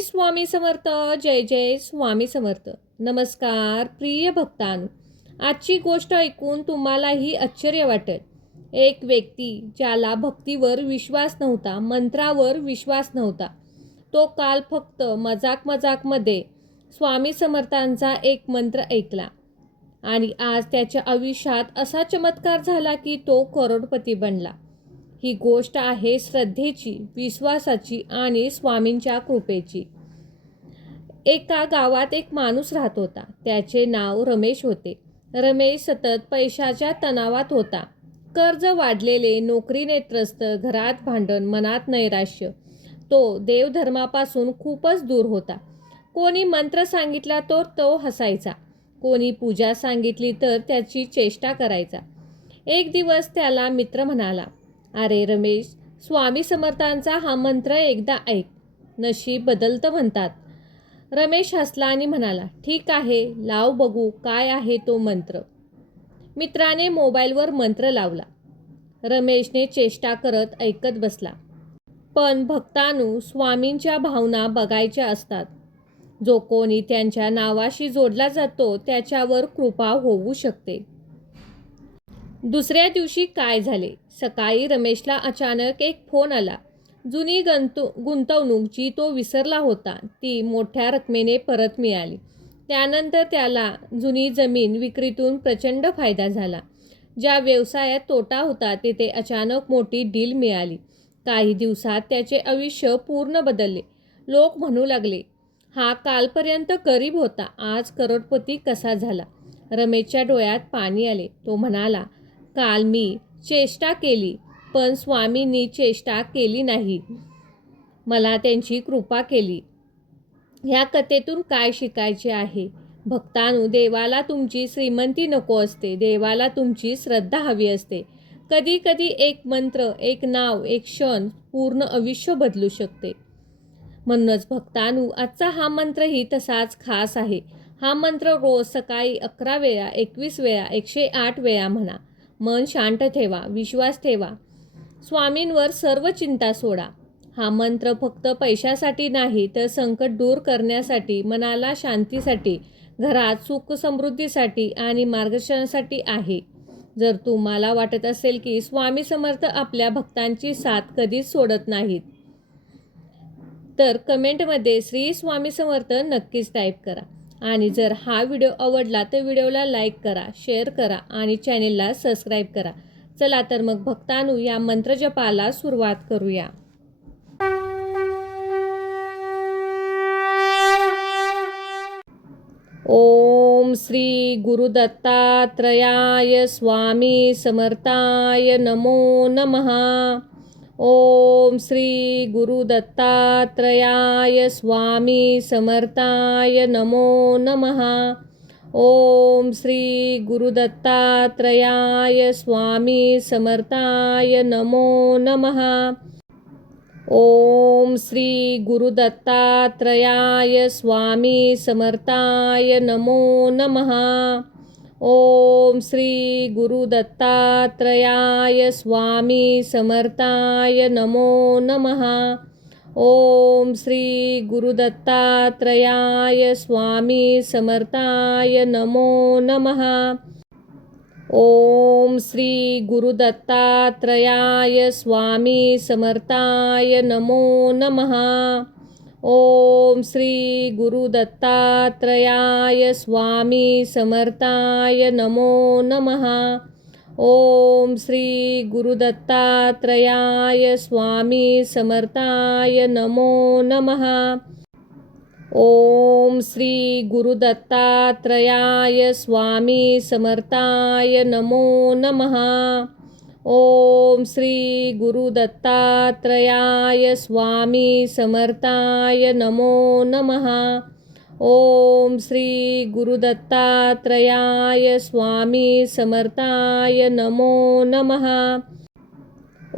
श्री स्वामी समर्थ. जय जय स्वामी समर्थ. नमस्कार प्रिय भक्तांनो, आजची गोष्ट ऐकून तुम्हालाही आश्चर्य वाटेल. एक व्यक्ती ज्याला भक्तीवर विश्वास नव्हता, मंत्रावर विश्वास नव्हता, तो काल फक्त मजाकमध्ये स्वामी समर्थांचा एक मंत्र ऐकला आणि आज त्याच्या आयुष्यात असा चमत्कार झाला की तो करोडपती बनला. ही गोष्ट आहे श्रद्धेची, विश्वासाची आणि स्वामींच्या कृपेची. एका गावात एक माणूस राहत होता. त्याचे नाव रमेश होते. रमेश सतत पैशाच्या तणावात होता. कर्ज वाढलेले, नोकरीने त्रस्त, घरात भांडण, मनात नैराश्य. तो देवधर्मापासून खूपच दूर होता. कोणी मंत्र सांगितला तर तो हसायचा, कोणी पूजा सांगितली तर त्याची चेष्टा करायचा. एक दिवस त्याला मित्र म्हणाला, अरे रमेश, स्वामी समर्थांचा हा मंत्र एकदा ऐक, नशीब बदलतं म्हणतात. रमेश हसला आणि म्हणाला, ठीक आहे, लाव बघू काय आहे तो मंत्र. मित्राने मोबाईलवर मंत्र लावला. रमेशने चेष्टा करत ऐकत बसला. पण भक्तांनो, स्वामींच्या भावना बघायच्या असतात. जो कोणी त्यांच्या नावाशी जोडला जातो त्याच्यावर कृपा होऊ शकते. दुसऱ्या दिवशी काय झाले? सकाळी रमेशला अचानक एक फोन आला. जुनी गुंतवणूक जी तो विसरला होता ती मोठ्या रकमेने परत मिळाली. त्यानंतर त्याला जुनी जमीन विक्रीतून प्रचंड फायदा झाला. ज्या व्यवसायात तोटा होता तिथे अचानक मोठी डील मिळाली. काही दिवसात त्याचे आयुष्य पूर्ण बदलले. लोक म्हणू लागले, हा कालपर्यंत गरीब होता, आज करोडपती कसा झाला? रमेशच्या डोळ्यात पाणी आले. तो म्हणाला, काल मी चेष्टा केली, पण स्वामींनी चेष्टा केली नाही, मला त्यांची कृपा केली. ह्या कथेतून काय शिकायचे आहे? भक्तांनो, देवाला तुमची श्रीमंती नको असते, देवाला तुमची श्रद्धा हवी असते. कधी कधी एक मंत्र, एक नाव, एक क्षण पूर्ण आयुष्य बदलू शकते. म्हणूनच भक्तांनो, आजचा हा मंत्रही तसाच खास आहे. हा मंत्र रोज सकाळी 11 वेळा, 21 वेळा, 108 वेळा म्हणा. मन शांत ठेवा, विश्वास ठेवा, स्वामींवर सर्व चिंता सोडा. हा मंत्र फक्त पैशासाठी नाही तर संकट दूर करण्यासाठी, मनाला शांतीसाठी, घरात सुख समृद्धीसाठी आणि मार्गदर्शनासाठी आहे. जर तुम्हाला वाटत असेल की स्वामी समर्थ आपल्या भक्तांची साथ कधीच सोडत नाहीत, तर कमेंटमध्ये श्री स्वामी समर्थ नक्कीच टाईप करा. आणि जर हा व्हिडिओ आवडला तर व्हिडिओला लाईक करा, शेअर करा आणि चॅनेलला सबस्क्राईब करा. चला तर मग भक्तांनो, या मंत्रजपाला सुरुवात करूया. ओम श्री गुरुदत्तात्रयाय स्वामी समर्थाय नमो नमः. ओम श्री गुरुदत्तात्रयाय स्वामी समर्थाय नमो नमः. ओम श्री गुरुदत्तात्रयाय स्वामी समर्थाय नमो नमः. ओम श्री गुरुदत्तात्रयाय स्वामी समर्थाय नमो नमः. ओम श्री गुरुदत्तात्रयाय स्वामी समर्थाय नमो नमः. ओम श्री गुरुदत्तात्रयाय स्वामी समर्थाय नमो नमः. ओम श्री गुरुदत्तात्रयाय स्वामी समर्थाय नमो नमः. ओम श्री गुरुदत्तात्रयाय स्वामी समर्थाय नमो नमः. ओम श्री गुरुदत्तात्रयाय स्वामी समर्थाय नमो नमः. ओम श्री गुरुदत्तात्रयाय स्वामी समर्थाय नमो नमः. ओम श्री गुरुदत्तात्रयाय स्वामी समर्थाय नमो नमः. ओम श्री गुरुदत्तात्रयाय स्वामी समर्थाय नमो नमः.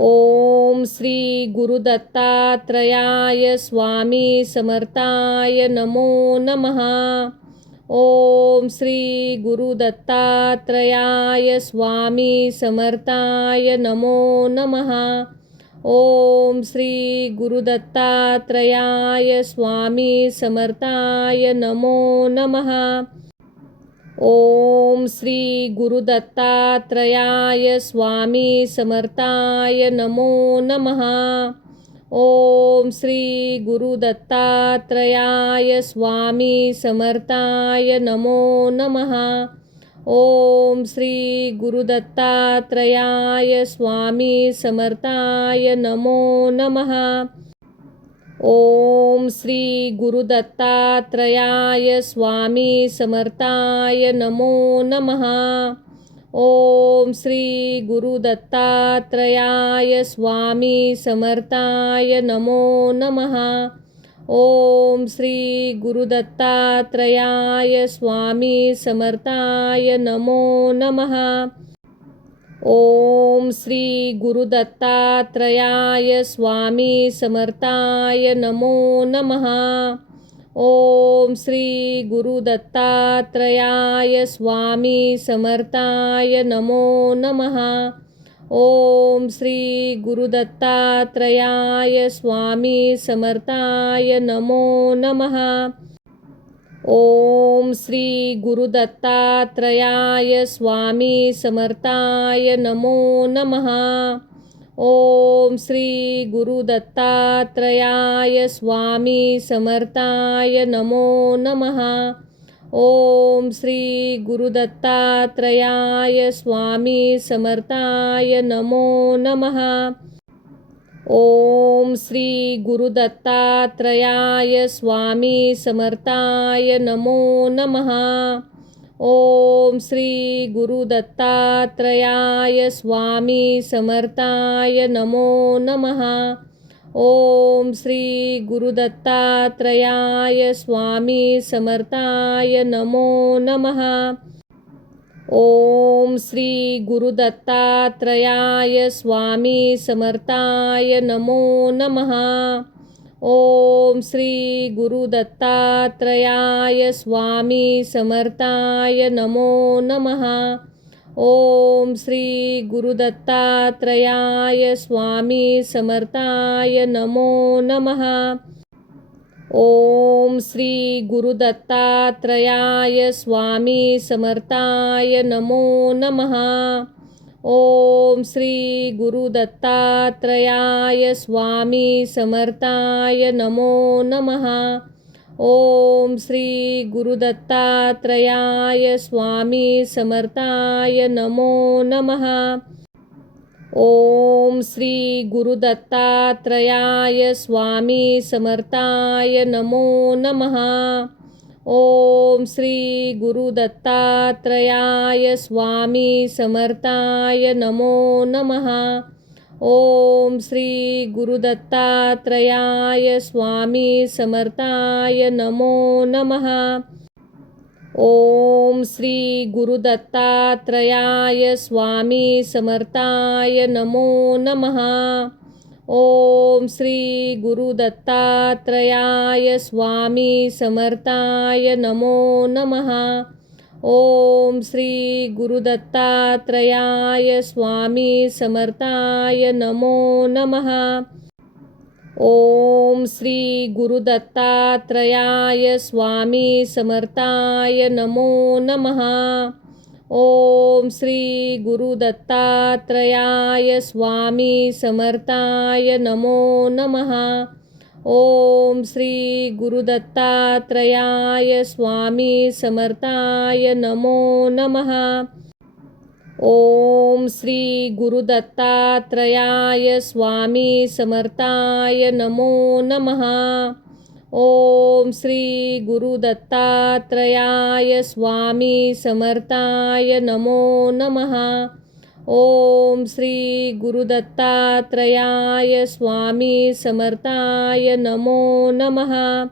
ओम श्री गुरुदत्तात्रयाय स्वामी समर्थाय नमो नमः. ओम श्री गुरुदत्तात्रयाय स्वामी समर्थाय नमो नमः. ओम श्री गुरुदत्तात्रयाय स्वामी समर्थाय नमो नमः. ओम श्री गुरुदत्तात्रयाय स्वामी समर्थाय नमो नमः. ओम श्री गुरुदत्तात्रयाय स्वामी समर्थाय नमो नमः. ओम श्री गुरुदत्तात्रयाय स्वामी समर्थाय नमो नमः. ओम श्री गुरुदत्तात्रयाय स्वामी समर्थाय नमो नमः. ओम श्री गुरुदत्तात्रयाय स्वामी समर्थाय नमो नमः. ओम श्री गुरुदत्तात्रयाय स्वामी समर्थाय नमो नमः. ओम श्री गुरुदत्तात्रयाय स्वामी समर्थाय नमो नमः. ओम श्री गुरुदत्तात्रयाय स्वामी समर्थाय नमो नमः. ओम श्री गुरुदत्तात्रयाय स्वामी समर्थाय नमो नमः. ओम श्री गुरुदत्तात्रयाय स्वामी समर्थाय नमो नमः. ओम श्री गुरुदत्तात्रयाय स्वामी समर्थाय नमो नमः. ओम श्री गुरुदत्तात्रयाय स्वामी समर्थाय नमो नमः. ओम श्री गुरुदत्तात्रयाय स्वामी समर्थाय नमो नमः. ओम श्री गुरुदत्तात्रयाय स्वामी समर्थाय नमो नमः. ओम श्री गुरुदत्तात्रयाय स्वामी समर्थाय नमो नमः. ओम श्री गुरुदत्तात्रयाय स्वामी समर्थाय नमो नमः. ओम श्री गुरुदत्तात्रयाय स्वामी समर्थाय नमो नमः. ओम श्री गुरुदत्तात्रयाय स्वामी समर्थाय नमो नमः. ओम श्री गुरुदत्तात्रयाय स्वामी समर्थाय नमो नमः. ओम श्री गुरुदत्तात्रयाय स्वामी समर्थाय नमो नमः. ओम श्री गुरुदत्तात्रयाय स्वामी समर्थाय नमो नमः. ओम श्री गुरुदत्तात्रयाय स्वामी समर्थाय नमो नमः. ओम श्री गुरुदत्तात्रयाय स्वामी समर्थाय नमो नमः. ओम श्री गुरुदत्तात्रयाय स्वामी समर्थाय नमो नमः. ओम श्री गुरुदत्तात्रयाय स्वामी समर्थाय नमो नमः. ओम श्री गुरुदत्तात्रयाय स्वामी समर्थाय नमो नमः. ओम श्री गुरुदत्तात्रयाय स्वामी समर्थाय नमो नमः. ओम श्री गुरुदत्तात्रयाय स्वामी समर्थाय नमो नमः. ओम श्री गुरुदत्तात्रयाय स्वामी समर्थाय नमो नमः. ओम श्री गुरुदत्तात्रयाय स्वामी समर्थाय नमो नमः. ओम श्री गुरुदत्तात्रयाय स्वामी समर्थाय नमो नमः. ओम श्री गुरुदत्तात्रयाय स्वामी समर्थाय नमो नमः. ओम श्री गुरुदत्तात्रयाय स्वामी समर्थाय नमो नमः.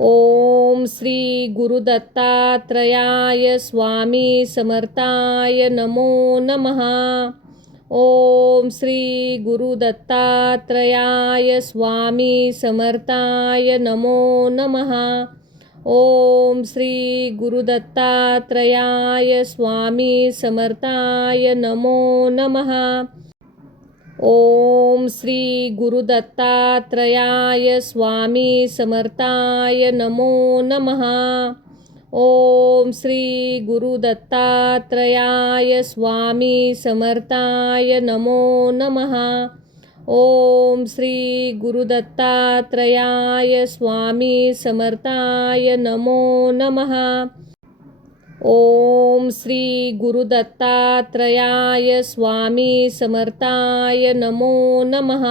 ओम श्री गुरुदत्तात्रयाय स्वामी समर्थाय नमो नमः. ओम श्री गुरुदत्तात्रयाय स्वामी समर्थाय नमो नमः. ओम श्री गुरुदत्तात्रयाय स्वामी समर्थाय नमो नमः. ओम श्री गुरुदत्तात्रयाय स्वामी समर्थाय नमो नमः. ओम श्री गुरुदत्तात्रयाय स्वामी समर्थाय नमो नमः. ओम श्री गुरुदत्तात्रयाय स्वामी समर्थाय नमो नमः. ओम श्री गुरुदत्तात्रयाय स्वामी समर्थाय नमो नमः.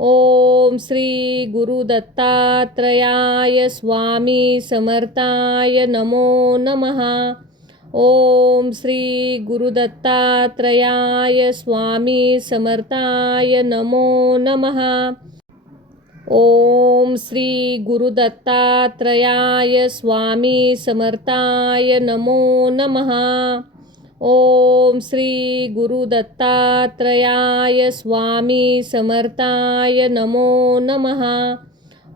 ओम श्री गुरुदत्तात्रयाय स्वामी समर्थाय नमो नमः. ओम श्री गुरुदत्तात्रयाय स्वामी समर्थाय नमो नमः. ओम श्री गुरुदत्तात्रयाय स्वामी समर्थाय नमो नमः. ओम श्री गुरुदत्तात्रयाय स्वामी समर्थाय नमो नमः.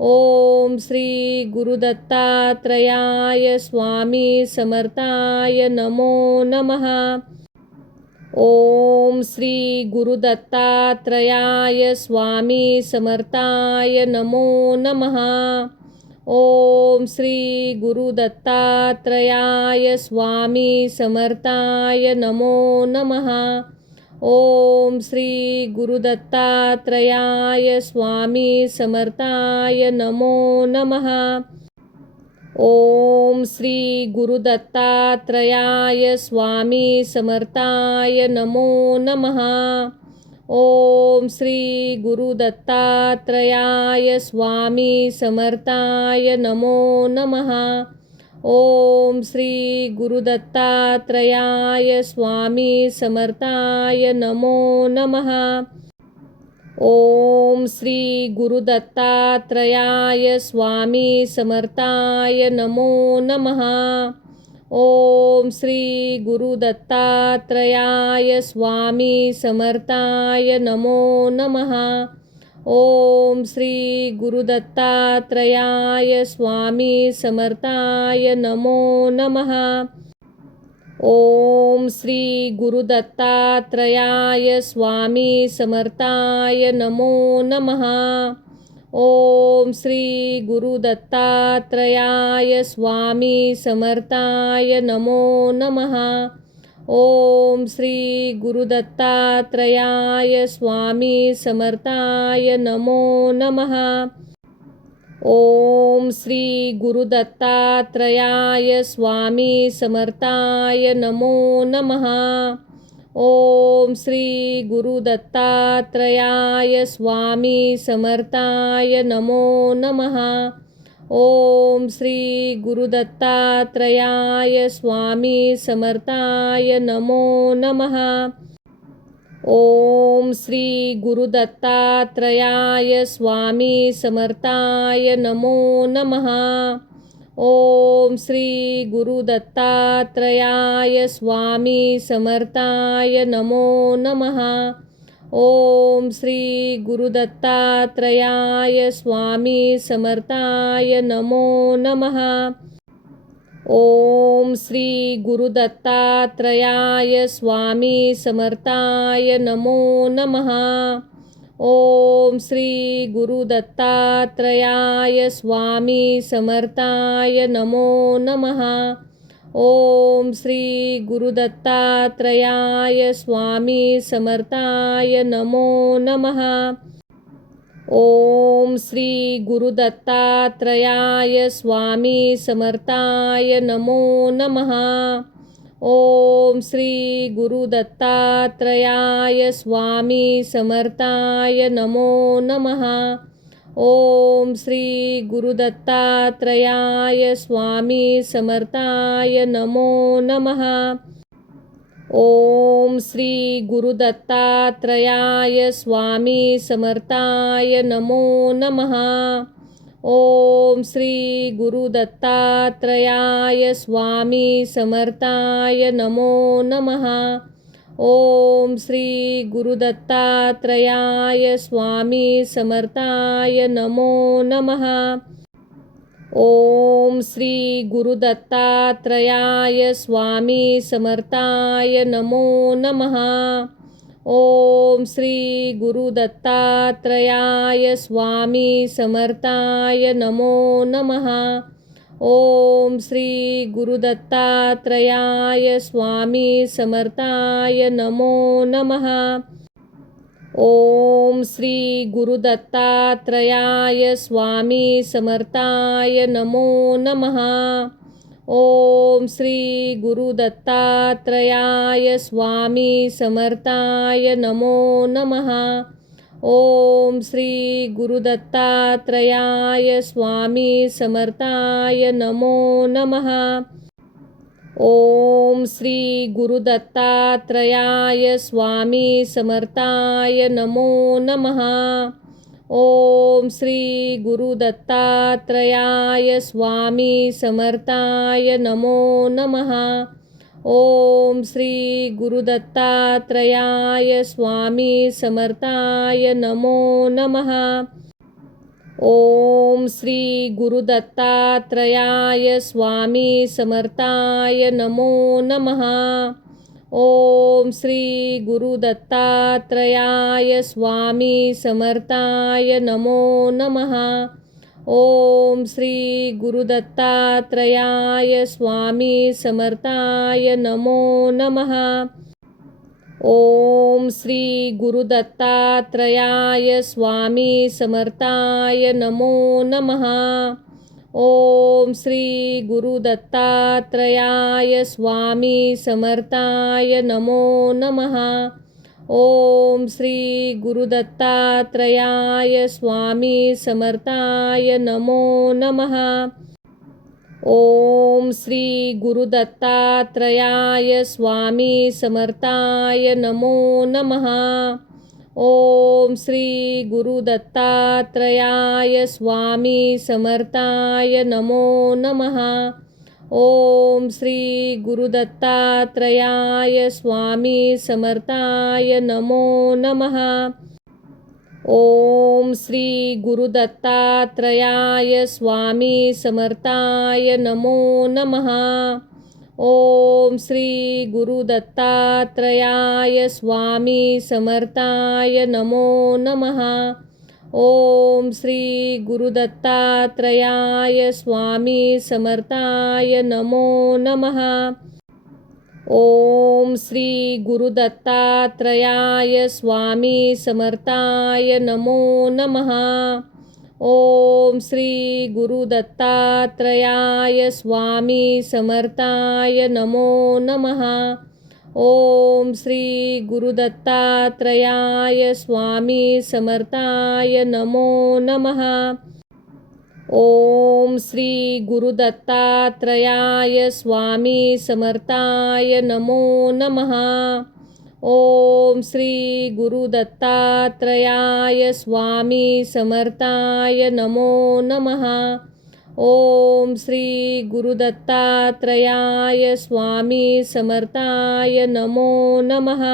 ओम श्री गुरुदत्तात्रयाय स्वामी समर्थाय नमो नमः. ओम श्री गुरुदत्तात्रयाय स्वामी समर्थाय नमो नमः. ओम श्री गुरुदत्तात्रयाय स्वामी समर्थाय नमो नमः. ओम श्री गुरुदत्तात्रयाय स्वामी समर्थाय नमो नमः. ओम श्री गुरुदत्तात्रयाय स्वामी समर्थाय नमो नमः. ओम श्री गुरुदत्तात्रयाय स्वामी समर्थाय नमो नमः. ओम श्री गुरुदत्तात्रयाय स्वामी समर्थाय नमो नमः. ओम श्री गुरुदत्तात्रयाय स्वामी समर्थाय नमो नमः. ओम श्री गुरुदत्तात्रयाय स्वामी समर्थाय नमो नमः. ओम श्री गुरुदत्तात्रयाय स्वामी समर्थाय नमो नमः. ओम श्री गुरुदत्तात्रयाय स्वामी समर्थाय नमो नमः. ओम श्री गुरुदत्तात्रयाय स्वामी समर्थाय नमो नमः. ओम श्री गुरुदत्तात्रयाय स्वामी समर्थाय नमो नमः. ओम श्री गुरुदत्तात्रयाय स्वामी समर्थाय नमो नमः. ओम श्री गुरुदत्तात्रयाय स्वामी समर्थाय नमो नमः. ओम श्री गुरुदत्तात्रयाय स्वामी समर्थाय नमो नमः. ओम श्री गुरुदत्तात्रयाय स्वामी समर्थाय नमो नमः. ओम श्री गुरुदत्तात्रयाय स्वामी समर्थाय नमो नमः. ओम श्री गुरुदत्तात्रयाय स्वामी समर्थाय नमो नमः. ओम श्री गुरुदत्तात्रयाय स्वामी समर्थाय नमो नमः. ओम श्री गुरुदत्तात्रयाय स्वामी समर्थाय नमो नमः. ओम श्री गुरुदत्तात्रयाय स्वामी समर्थाय नमो नमः. ओम श्री गुरुदत्तात्रयाय स्वामी समर्थाय नमो नमः. ओम श्री गुरुदत्तात्रयाय स्वामी समर्थाय नमो नमः. ओम श्री गुरुदत्तात्रयाय स्वामी समर्थाय नमो नमः. ओम श्री गुरुदत्तात्रयाय स्वामी समर्थाय नमो नमः. ओम श्री गुरुदत्तात्रयाय स्वामी समर्थाय नमो नमः. ओम श्री गुरुदत्तात्रयाय स्वामी समर्थाय नमो नमः. ओम श्री गुरुदत्तात्रयाय स्वामी समर्थाय नमो नमः. ओम श्री गुरु दत्तात्रयाय स्वामी समर्थाय नमो नमः. ओम श्री गुरु दत्तात्रयाय स्वामी समर्थाय नमो नमः. ओम श्री गुरु दत्तात्रयाय स्वामी समर्थाय नमो नमः. ओम श्री गुरु दत्तात्रयाय स्वामी समर्थाय नमो नमः. ओम श्री गुरु दत्तात्रयाय स्वामी समर्थाय नमो नमः. ओम श्री गुरु दत्तात्रयाय स्वामी समर्थाय नमो नमः. ओम श्री गुरु दत्तात्रयाय स्वामी समर्थाय नमो नमः. ओम श्री गुरु दत्तात्रयाय स्वामी समर्थाय नमो नमः. ओम श्री गुरु दत्तात्रयाय स्वामी समर्थाय नमो नमः. ओम श्री गुरु दत्तात्रयाय स्वामी समर्थाय नमो नमः. ओम श्री गुरु दत्तात्रयाय स्वामी समर्थाय नमो नमः. ओम श्री गुरु दत्तात्रयाय स्वामी समर्थाय नमो नमः. ओम श्री गुरु दत्तात्रयाय स्वामी समर्थाय नमो नमः. ओम श्री गुरु दत्तात्रयाय स्वामी समर्थाय नमो नमः. ओम श्री गुरु दत्तात्रयाय स्वामी समर्थाय नमो नमः. ओम श्री गुरु दत्तात्रयाय स्वामी समर्थाय नमो नमः. ओम श्री गुरु दत्तात्रयाय स्वामी समर्थाय नमो नमः. ओम श्री गुरु दत्तात्रयाय स्वामी समर्थाय नमो नमः. ओम श्री गुरु दत्तात्रयाय स्वामी समर्थाय नमो नमः. ओम श्री गुरु दत्तात्रयाय स्वामी समर्थाय नमो नमः. ओम श्री गुरु दत्तात्रयाय स्वामी समर्थाय नमो नमः. ओम श्री गुरु दत्तात्रयाय स्वामी समर्थाय नमो नमः. ओम श्री गुरु दत्तात्रयाय स्वामी समर्थाय नमो नमः. ओम श्री गुरु दत्तात्रयाय स्वामी समर्थाय नमो नमः. ओम श्री गुरु दत्तात्रयाय स्वामी समर्थाय नमो नमः. ओम श्री गुरु दत्तात्रयाय स्वामी समर्थाय नमो नमः.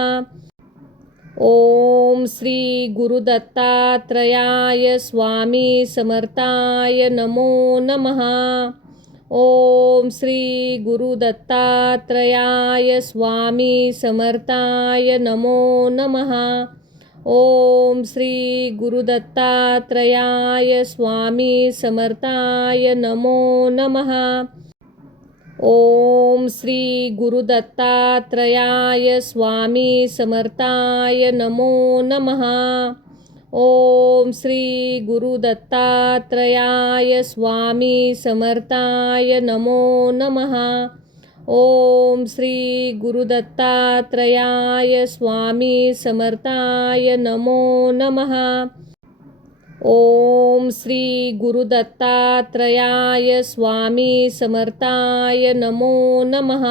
ओम श्री गुरु दत्तात्रयाय स्वामी समर्थाय नमो नमः. ओम श्री गुरु दत्तात्रयाय स्वामी समर्थाय नमो नमः. ओम श्री गुरु दत्तात्रयाय स्वामी समर्थाय नमो नमः. ओम श्री गुरु दत्तात्रयाय स्वामी समर्थाय नमो नमः. ओम श्री गुरु दत्तात्रयाय स्वामी समर्थाय नमो नमः. ओम श्री गुरु दत्तात्रयाय स्वामी समर्थाय नमो नमः. ओम श्री गुरु दत्तात्रयाय स्वामी समर्थाय नमो नमः.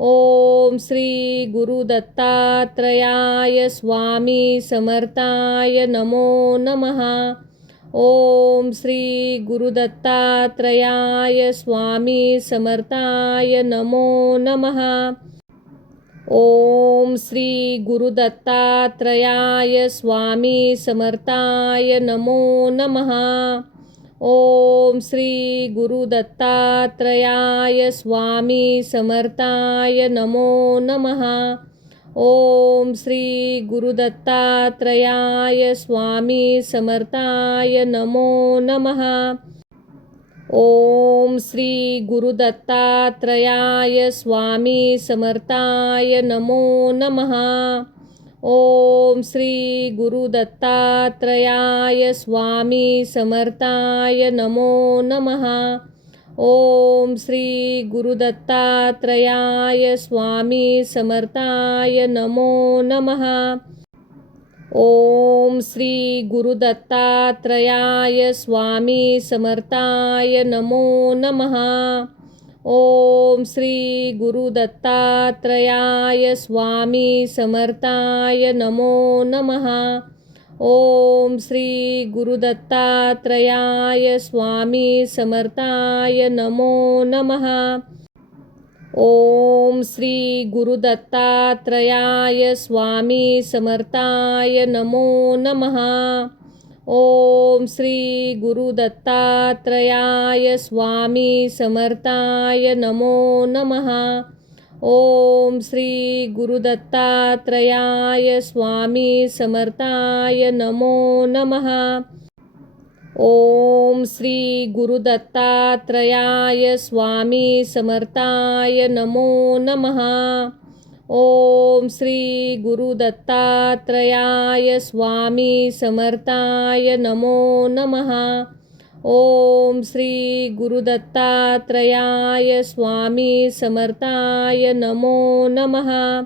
ओम श्री गुरु दत्तात्रयाय स्वामी समर्थाय नमो नमः. ओम श्री गुरु दत्तात्रयाय स्वामी समर्थाय नमो नमः. ओम श्री गुरु दत्तात्रयाय स्वामी समर्थाय नमो नमः. ओम श्री गुरु दत्तात्रयाय स्वामी समर्थाय नमो नमः. ओम श्री गुरुदत्तात्रयाय स्वामी समर्थाय नमो नमः. ओम श्री गुरुदत्तात्रयाय स्वामी समर्थाय नमो नमः. ओम श्री गुरुदत्तात्रयाय स्वामी समर्थाय नमो नमः. ओम श्री गुरुदत्तात्रयाय स्वामी समर्थाय नमो नमः. ओम श्री गुरुदत्तात्रयाय स्वामी समर्थाय नमो नमः. ओम श्री गुरुदत्तात्रयाय स्वामी समर्थाय नमो नमः. ओम श्री गुरुदत्तात्रयाय स्वामी समर्थाय नमो नमः. ओम श्री गुरुदत्तात्रयाय स्वामी समर्थाय नमो नमः. ओम श्री गुरुदत्तात्रयाय स्वामी समर्थाय नमो नमः. ओम श्री गुरुदत्तात्रयाय स्वामी समर्थाय नमो नमः. ओम श्री गुरुदत्तात्रयाय स्वामी समर्थाय नमो नमः. ओम श्री गुरुदत्तात्रयाय स्वामी समर्थाय नमो नमः. ओम श्री गुरुदत्तात्रयाय स्वामी समर्थाय नमो नमः.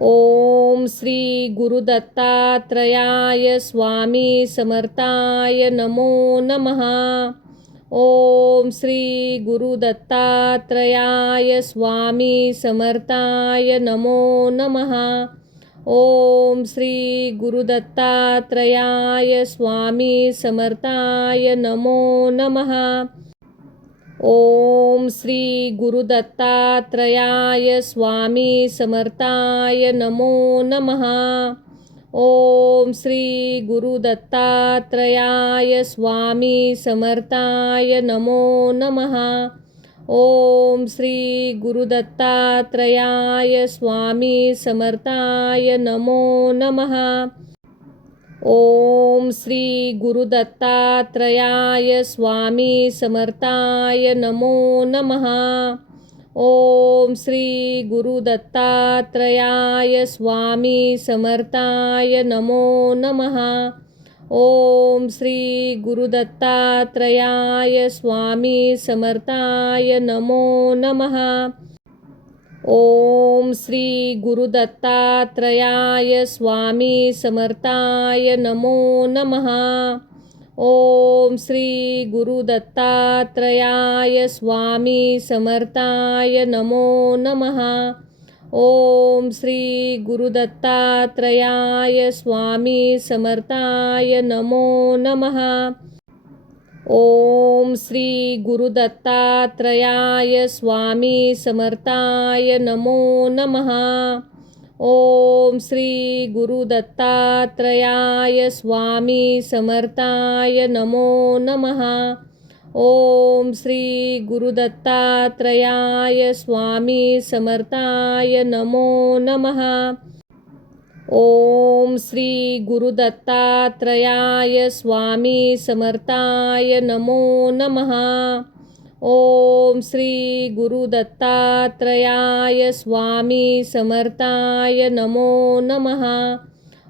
ओम श्री गुरुदत्तात्रयाय स्वामी समर्थाय नमो नमः. ओम श्री गुरुदत्तात्रयाय स्वामी समर्थाय नमो नमः. ओम श्री गुरुदत्तात्रयाय स्वामी समर्थाय नमो नमः. ओम श्री गुरुदत्तात्रयाय स्वामी समर्थाय नमो नमः. ओम श्री गुरुदत्तात्रयाय स्वामी समर्थाय नमो नमः. ओम श्री गुरुदत्तात्रयाय स्वामी समर्थाय नमो नमः. ओम श्री गुरुदत्तात्रयाय स्वामी समर्थाय नमो नमः. ओम श्री गुरुदत्तात्रयाय स्वामी समर्थाय नमो नमः. ओम श्री गुरुदत्तात्रयाय स्वामी समर्थाय नमो नमः. ओम श्री गुरुदत्तात्रयाय स्वामी समर्थाय नमो नमः. ओम श्री गुरुदत्तात्रयाय स्वामी समर्थाय नमो नमः. ओम श्री गुरुदत्तात्रयाय स्वामी समर्थाय नमो नमः. ओम श्री गुरुदत्तात्रयाय स्वामी समर्थाय नमो नमः. ओम श्री गुरुदत्तात्रयाय स्वामी समर्थाय नमो नमः. ओम श्री गुरुदत्तात्रयाय स्वामी समर्थाय नमो नमः. ओम श्री गुरुदत्तात्रयाय स्वामी समर्थाय नमो नमः. ओम श्री गुरुदत्तात्रयाय स्वामी समर्थाय नमो नमः.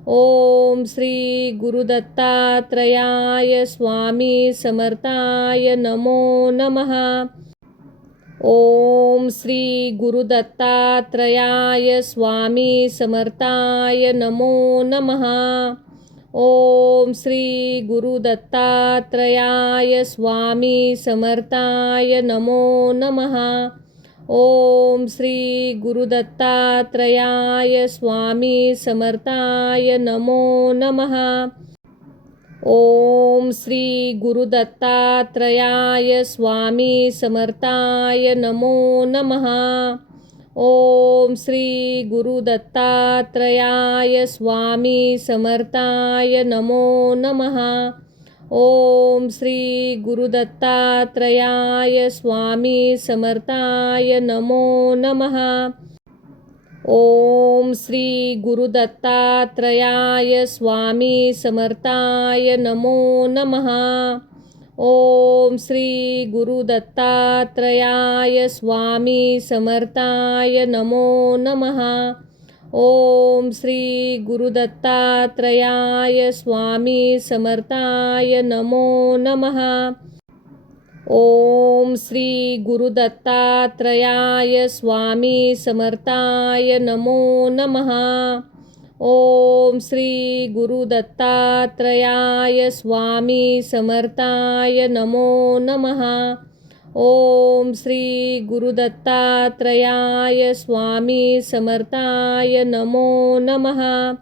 ओम श्री गुरुदत्तात्रयाय स्वामी समर्थाय नमो नमः. ओम श्री गुरुदत्तात्रयाय स्वामी समर्थाय नमो नमः. ओम श्री गुरुदत्तात्रयाय स्वामी समर्थाय नमो नमः. ओम श्री गुरुदत्तात्रयाय स्वामी समर्थाय नमो नमः. ओम श्री गुरुदत्तात्रयाय स्वामी समर्थाय नमो नमः. ओम श्री गुरुदत्तात्रयाय स्वामी समर्थाय नमो नमः. ओम श्री गुरुदत्तात्रयाय स्वामी समर्थाय नमो नमः. ओम श्री गुरुदत्तात्रयाय स्वामी समर्थाय नमो नमः. ओम श्री गुरुदत्तात्रयाय स्वामी समर्थाय नमो नमः. ओम श्री गुरुदत्तात्रयाय स्वामी समर्थाय नमो नमः. ओम श्री गुरुदत्तात्रयाय स्वामी समर्थाय नमो नमः. ओम श्री गुरुदत्तात्रयाय स्वामी समर्थाय नमो नमः. ओम श्री गुरुदत्तात्रयाय स्वामी समर्थाय नमो नमः.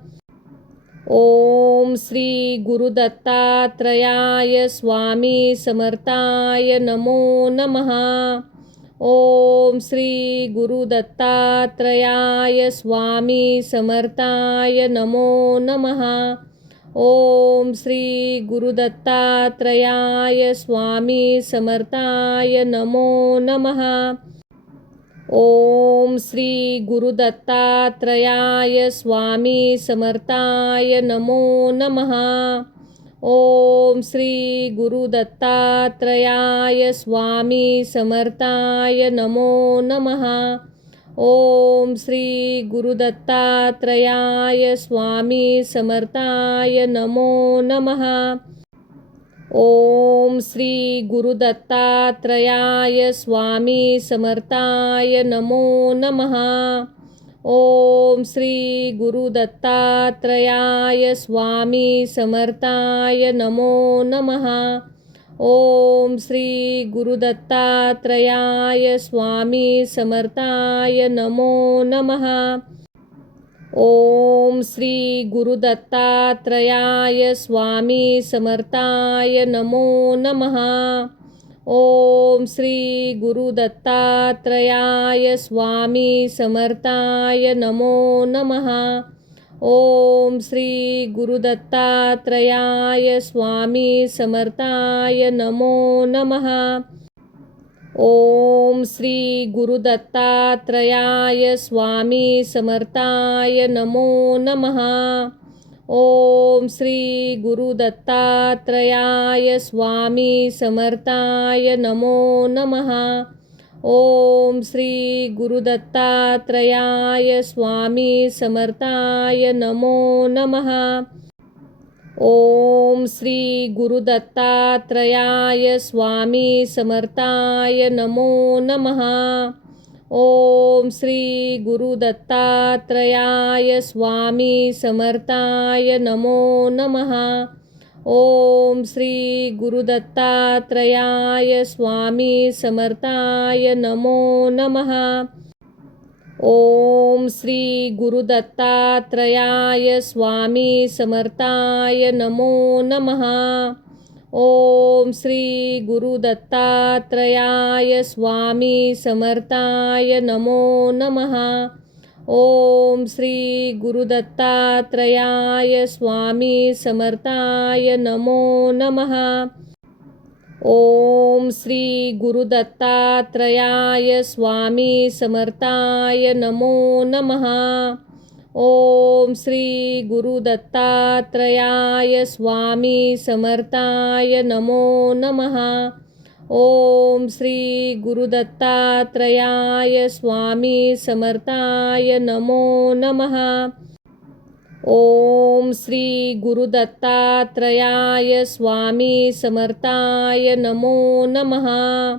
ओम श्री गुरुदत्तात्रयाय स्वामी समर्थाय नमो नमः. ओम श्री गुरुदत्तात्रयाय स्वामी समर्थाय नमो नमः. ओम श्री गुरुदत्तात्रयाय स्वामी समर्थाय नमो नमः. ओम श्री गुरुदत्तात्रयाय स्वामी समर्थाय नमो नमः. ओम श्री गुरुदत्तात्रयाय स्वामी समर्थाय नमो नमः. ओम श्री गुरुदत्तात्रयाय स्वामी समर्थाय नमो नमः. ओम श्री गुरुदत्तात्रयाय स्वामी समर्थाय नमो नमः. ओम श्री गुरुदत्तात्रयाय स्वामी समर्थाय नमो नमः. ओम श्री गुरुदत्तात्रयाय स्वामी समर्थाय नमो नमः. ओम श्री गुरुदत्तात्रयाय स्वामी समर्थाय नमो नमः. ओम श्री गुरुदत्तात्रयाय स्वामी समर्थाय नमो नमः. ओम श्री गुरुदत्तात्रयाय स्वामी समर्थाय नमो नमः. ओम श्री गुरुदत्तात्रयाय स्वामी समर्थाय नमो नमः. ओम श्री गुरुदत्तात्रयाय स्वामी समर्थाय नमो नमः. ओम श्री गुरुदत्तात्रयाय स्वामी समर्थाय नमो नमः. ओम श्री गुरुदत्तात्रयाय स्वामी समर्थाय नमो नमः. ओम श्री गुरुदत्तात्रयाय स्वामी समर्थाय नमो नमः. ओम श्री गुरुदत्तात्रयाय स्वामी समर्थाय नमो नमः. ओम श्री गुरुदत्तात्रयाय स्वामी समर्थाय नमो नमः. ओम श्री गुरुदत्तात्रयाय स्वामी समर्थाय नमो नमः. ओम श्री गुरुदत्तात्रयाय स्वामी समर्थाय नमो नमः. ओम श्री गुरुदत्तात्रयाय स्वामी समर्थाय नमो नमः. ओम श्री गुरुदत्तात्रयाय स्वामी समर्थाय नमो नमः. ओम श्री गुरुदत्तात्रयाय स्वामी समर्थाय नमो नमः. ओम श्री गुरुदत्तात्रयाय स्वामी समर्थाय नमो नमः.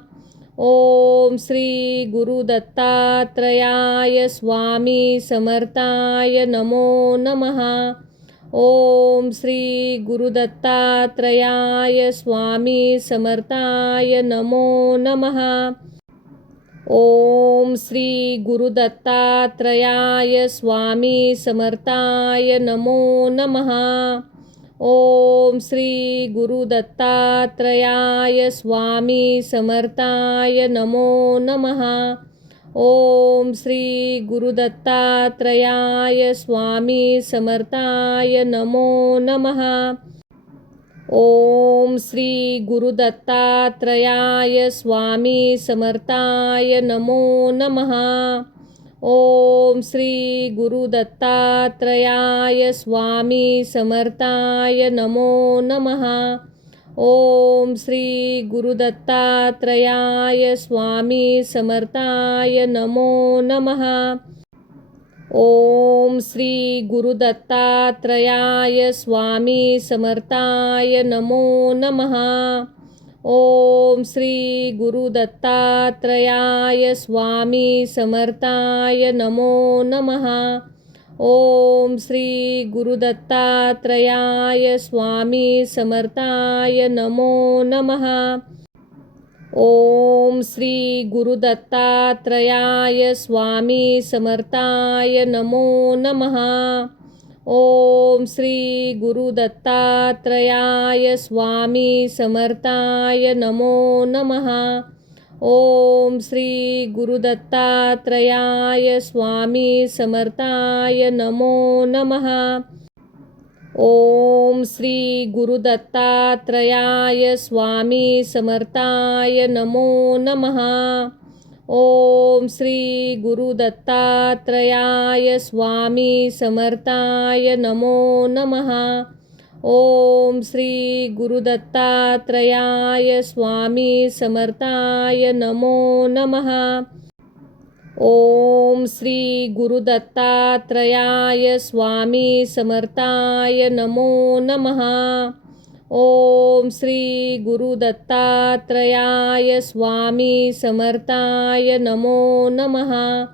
ओम श्री गुरुदत्तात्रयाय स्वामी समर्थाय नमो नमः. ओम श्री गुरुदत्तात्रयाय स्वामी समर्थाय नमो नमः. ओम श्री गुरुदत्तात्रयाय स्वामी समर्थाय नमो नमः. ओम श्री गुरुदत्तात्रयाय स्वामी समर्थाय नमो नमः. ओम श्री गुरुदत्तात्रयाय स्वामी समर्थाय नमो नमः. ओम श्री गुरुदत्तात्रयाय स्वामी समर्थाय नमो नमः. ओम श्री गुरु दत्तात्रयाय स्वामी समर्थाय नमो नमः. ओम श्री गुरु दत्तात्रयाय स्वामी समर्थाय नमो नमः. ओम श्री गुरु दत्तात्रयाय स्वामी समर्थाय नमो नमः. ओम श्री गुरु दत्तात्रयाय स्वामी समर्थाय नमो नमः. ओम श्री गुरु दत्तात्रयाय स्वामी समर्थाय नमो नमः. ओम श्री गुरु दत्तात्रयाय स्वामी समर्थाय नमो नमः. ओम श्री गुरु दत्तात्रयाय स्वामी समर्थाय नमो नमः. ओम श्री गुरु दत्तात्रयाय स्वामी समर्थाय नमो नमः. ओम श्री गुरु दत्तात्रयाय स्वामी समर्थाय नमो नमः. ओम श्री गुरु दत्तात्रयाय स्वामी समर्थाय नमो नमः. ओम श्री गुरु दत्तात्रयाय स्वामी समर्थाय नमो नमः. ओम श्री गुरु दत्तात्रयाय स्वामी समर्थाय नमो नमः. ओम श्री गुरु दत्तात्रयाय स्वामी समर्थाय नमो नमः.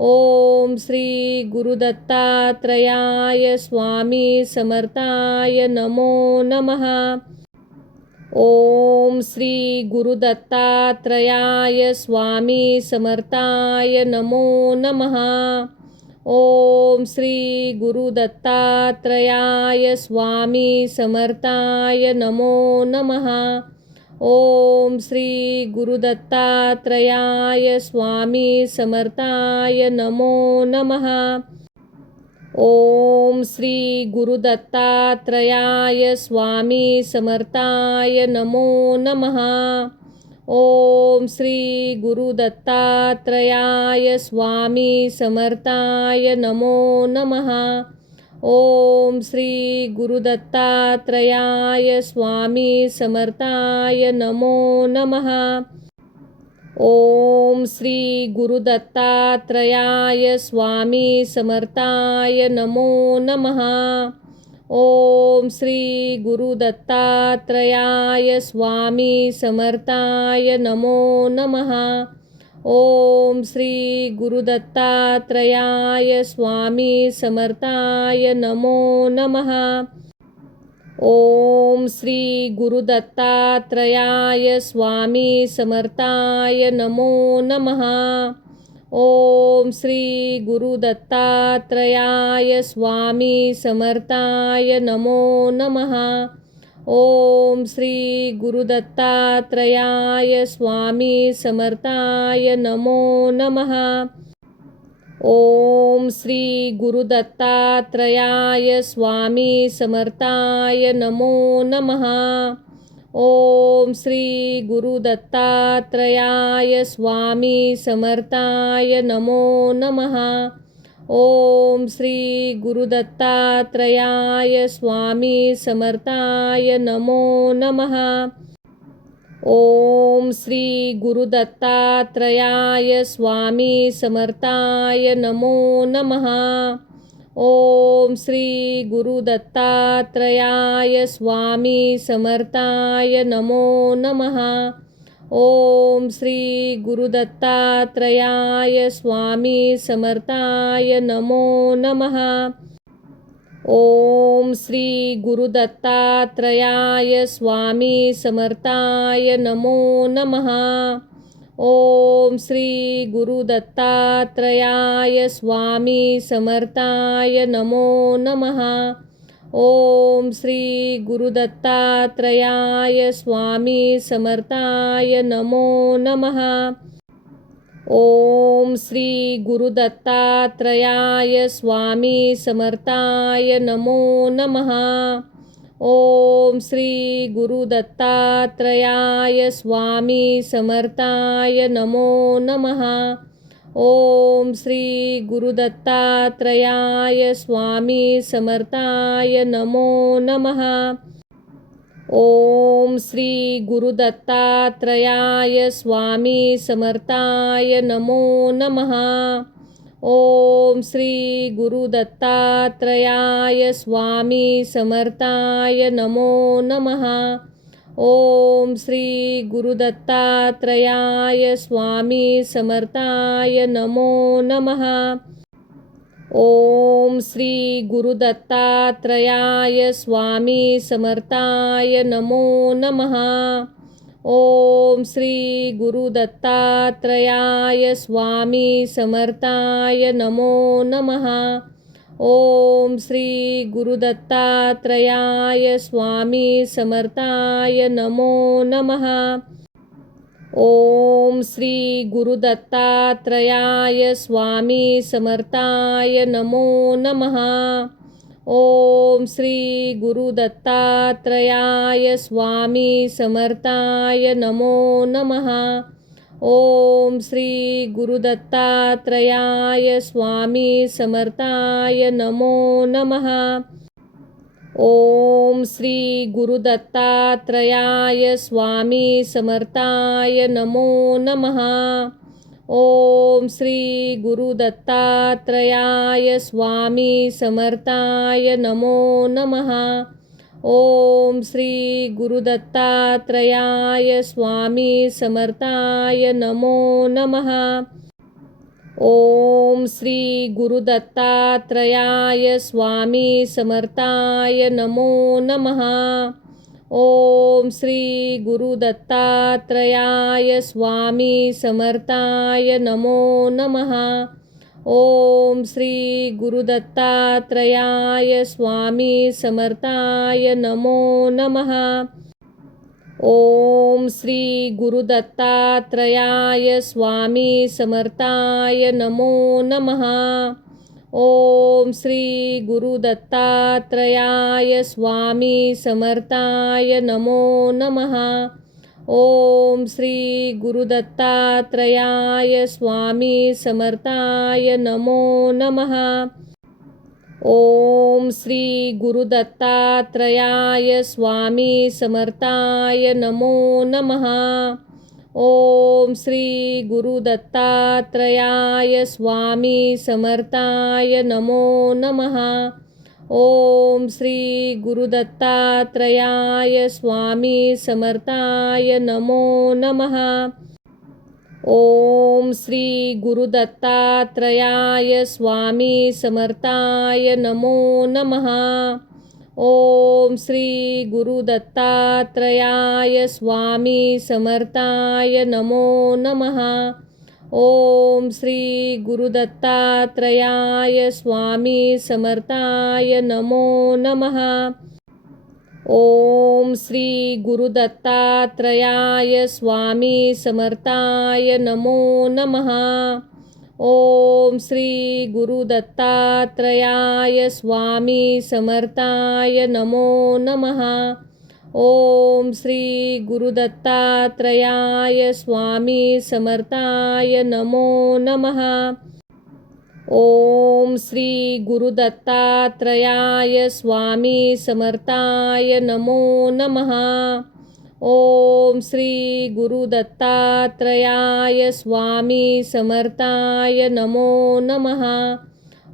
ओम श्री गुरु दत्तात्रयाय स्वामी समर्थाय नमो नमः. ओम श्री गुरु दत्तात्रयाय स्वामी समर्थाय नमो नमः. ओम श्री गुरु दत्तात्रयाय स्वामी समर्थाय नमो नमः. ओम श्री गुरु दत्तात्रयाय स्वामी समर्थाय नमो नमः. ओम श्री गुरु दत्तात्रयाय स्वामी समर्थाय नमो नमः. ओम श्री गुरु दत्तात्रयाय स्वामी समर्थाय नमो नमः. ओम श्री गुरु दत्तात्रयाय स्वामी समर्थाय नमो नमः. ओम श्री गुरु दत्तात्रयाय स्वामी समर्थाय नमो नमः. ओम श्री गुरु दत्तात्रयाय स्वामी समर्थाय नमो नमः. ओम श्री गुरु दत्तात्रयाय स्वामी समर्थाय नमो नमः. ओम श्री गुरु दत्तात्रयाय स्वामी समर्थाय नमो नमः. ओम श्री गुरु दत्तात्रयाय स्वामी समर्थाय नमो नमः. ओम श्री गुरु दत्तात्रयाय स्वामी समर्थाय नमो नमः. ओम श्री गुरु दत्तात्रयाय स्वामी समर्थाय नमो नमः. ओम श्री गुरु दत्तात्रयाय स्वामी समर्थाय नमो नमः. ओम श्री गुरु दत्तात्रयाय स्वामी समर्थाय नमो नमः. ओम श्री गुरु दत्तात्रयाय स्वामी समर्थाय नमो नमः. ओम श्री गुरु दत्तात्रयाय स्वामी समर्थाय नमो नमः. ओम श्री गुरु दत्तात्रयाय स्वामी समर्थाय नमो नमः. ओम श्री गुरु दत्तात्रयाय स्वामी समर्थाय नमो नमः. ओम श्री गुरु दत्तात्रयाय स्वामी समर्थाय नमो नमः. ओम श्री गुरु दत्तात्रयाय स्वामी समर्थाय नमो नमः. ओम श्री गुरु दत्तात्रयाय स्वामी समर्थाय नमो नमः. ओम श्री गुरु दत्तात्रयाय स्वामी समर्थाय नमो नमः. ओम श्री गुरुदत्तात्रयाय स्वामी समर्थाय नमो नमः. ओम श्री गुरुदत्तात्रयाय स्वामी समर्थाय नमो नमः. ओम श्री गुरुदत्तात्रयाय स्वामी समर्थाय नमो नमः. ओम श्री गुरुदत्तात्रयाय स्वामी समर्थाय नमो नमः. ओम श्री गुरुदत्तात्रयाय स्वामी समर्थाय नमो नमः. ओम श्री गुरुदत्तात्रयाय स्वामी समर्थाय नमो नमः. ओम श्री गुरुदत्तात्रयाय स्वामी समर्थाय नमो नमः. ओम श्री गुरुदत्तात्रयाय स्वामी समर्थाय नमो नमः. ओम श्री गुरुदत्तात्रयाय स्वामी समर्थाय नमो नमः. ओम श्री गुरुदत्तात्रयाय स्वामी समर्थाय नमो नमः. ओम श्री गुरुदत्तात्रयाय स्वामी समर्थाय नमो नमः. ओम श्री गुरुदत्तात्रयाय स्वामी समर्थाय नमो नमः. ओम श्री गुरुदत्तात्रयाय स्वामी समर्थाय नमो नमः. ओम श्री गुरुदत्तात्रयाय स्वामी समर्थाय नमो नमः. ओम श्री गुरुदत्तात्रयाय स्वामी समर्थाय नमो नमः. ओम श्री गुरुदत्तात्रयाय स्वामी समर्थाय नमो नमः. ओम श्री गुरुदत्तात्रयाय स्वामी समर्थाय नमो नमः. ओम श्री गुरुदत्तात्रयाय स्वामी समर्थाय नमो नमः. ओम श्री गुरुदत्तात्रयाय स्वामी समर्थाय नमो नमः. ओम श्री गुरुदत्तात्रयाय स्वामी समर्थाय नमो नमः. ओम श्री गुरुदत्तात्रयाय स्वामी समर्थाय नमो नमः. ओम श्री गुरुदत्तात्रयाय स्वामी समर्थाय नमो नमः. ओम श्री गुरुदत्तात्रयाय स्वामी समर्थाय नमो नमः. ओम श्री गुरुदत्तात्रयाय स्वामी समर्थाय नमो नमः. ओम श्री गुरुदत्तात्रयाय स्वामी समर्थाय नमो नमः. ओम श्री गुरुदत्तात्रयाय स्वामी समर्थाय नमो नमः. ओम श्री गुरुदत्तात्रयाय स्वामी समर्थाय नमो नमः. ओम श्री गुरुदत्तात्रयाय स्वामी समर्थाय नमो नमः. ओम श्री गुरुदत्तात्रयाय स्वामी समर्थाय नमो नमः. ओम श्री गुरुदत्तात्रयाय स्वामी समर्थाय नमो नमः.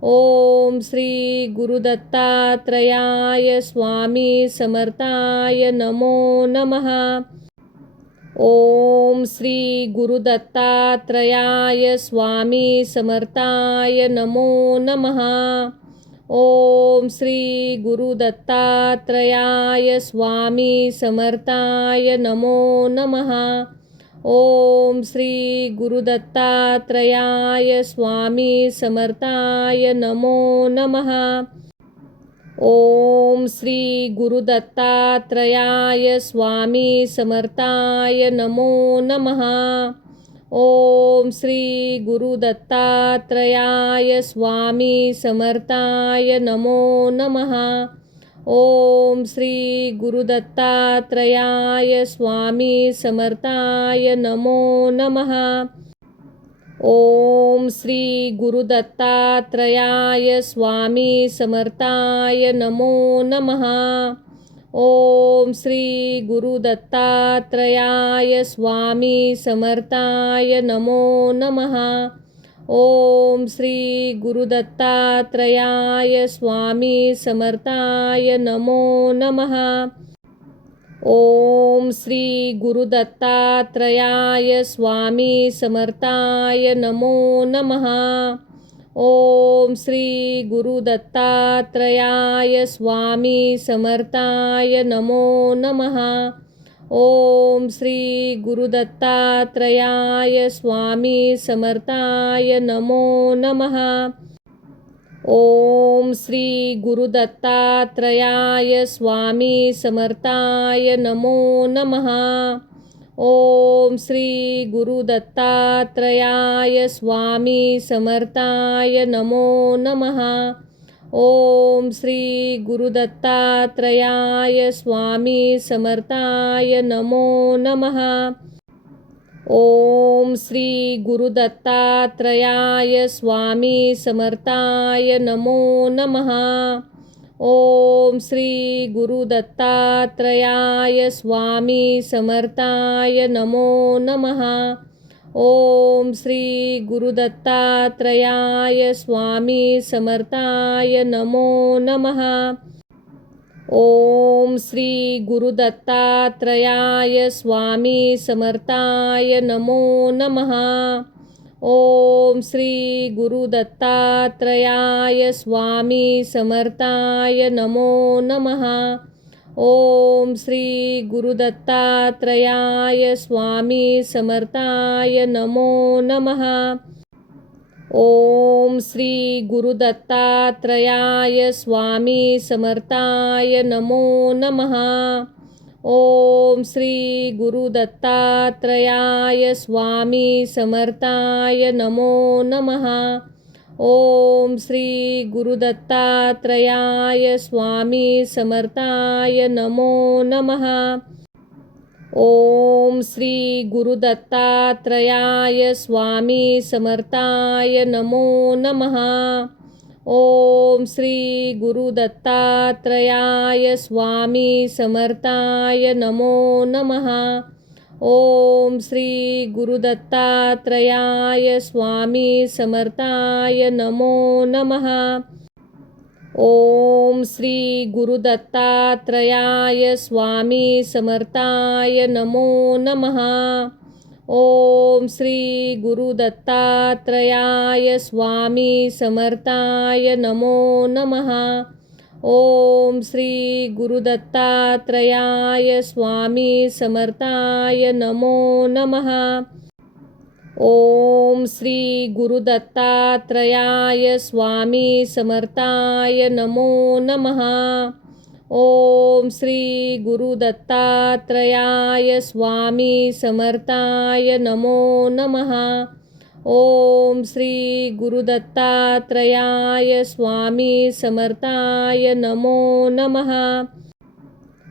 ओम श्री गुरुदत्तात्रयाय स्वामी समर्थाय नमो नमः. ओम श्री गुरुदत्तात्रयाय स्वामी समर्थाय नमो नमः. ओम श्री गुरुदत्तात्रयाय स्वामी समर्थाय नमो नमः. ओम श्री गुरुदत्तात्रयाय स्वामी समर्थाय नमो नमः. ओम श्री गुरुदत्तात्रयाय स्वामी समर्थाय नमो नमः. ओम श्री गुरुदत्तात्रयाय स्वामी समर्थाय नमो नमः. ओम श्री गुरुदत्तात्रयाय स्वामी समर्थाय नमो नमः. ओम श्री गुरुदत्तात्रयाय स्वामी समर्थाय नमो नमः. ओम श्री गुरुदत्तात्रयाय स्वामी समर्थाय नमो नमः. ओम श्री गुरुदत्तात्रयाय स्वामी समर्थाय नमो नमः. ओम श्री गुरुदत्तात्रयाय स्वामी समर्थाय नमो नमः. ओम श्री गुरुदत्तात्रयाय स्वामी समर्थाय नमो नमः. ओम श्री गुरुदत्तात्रयाय स्वामी समर्थाय नमो नमः. ओम श्री गुरुदत्तात्रयाय स्वामी समर्थाय नमो नमः. ओम श्री गुरुदत्तात्रयाय स्वामी समर्थाय नमो नमः. ओम श्री गुरुदत्तात्रयाय स्वामी समर्थाय नमो नमः. ओम श्री गुरुदत्तात्रयाय स्वामी समर्थाय नमो नमः. ओम श्री गुरुदत्तात्रयाय स्वामी समर्थाय नमो नमः. ओम श्री गुरुदत्तात्रयाय स्वामी समर्थाय नमो नमः. ओम श्री गुरुदत्तात्रयाय स्वामी समर्थाय नमो नमः. ओम श्री गुरुदत्तात्रयाय स्वामी समर्थाय नमो नमः. ओम श्री गुरुदत्तात्रयाय स्वामी समर्थाय नमो नमः. ओम श्री गुरुदत्तात्रयाय स्वामी समर्थाय नमो नमः. ओम श्री गुरुदत्तात्रयाय स्वामी समर्थाय नमो नमः. ओम श्री गुरुदत्तात्रयाय स्वामी समर्थाय नमो नमः. ओम श्री गुरुदत्तात्रयाय स्वामी समर्थाय नमो नमः. ओम श्री गुरुदत्तात्रयाय स्वामी समर्थाय नमो नमः. ओम श्री गुरुदत्तात्रयाय स्वामी समर्थाय नमो नमः. ओम श्री गुरुदत्तात्रयाय स्वामी समर्थाय नमो नमः. ओम श्री गुरुदत्तात्रयाय स्वामी समर्थाय नमो नमः. ओम श्री गुरुदत्तात्रयाय स्वामी समर्थाय नमो नमः. ओम श्री गुरुदत्तात्रयाय स्वामी समर्थाय नमो नमः. ओम श्री गुरुदत्तात्रयाय स्वामी समर्थाय नमो नमः. ओम श्री गुरुदत्तात्रयाय स्वामी समर्थाय नमो नमः.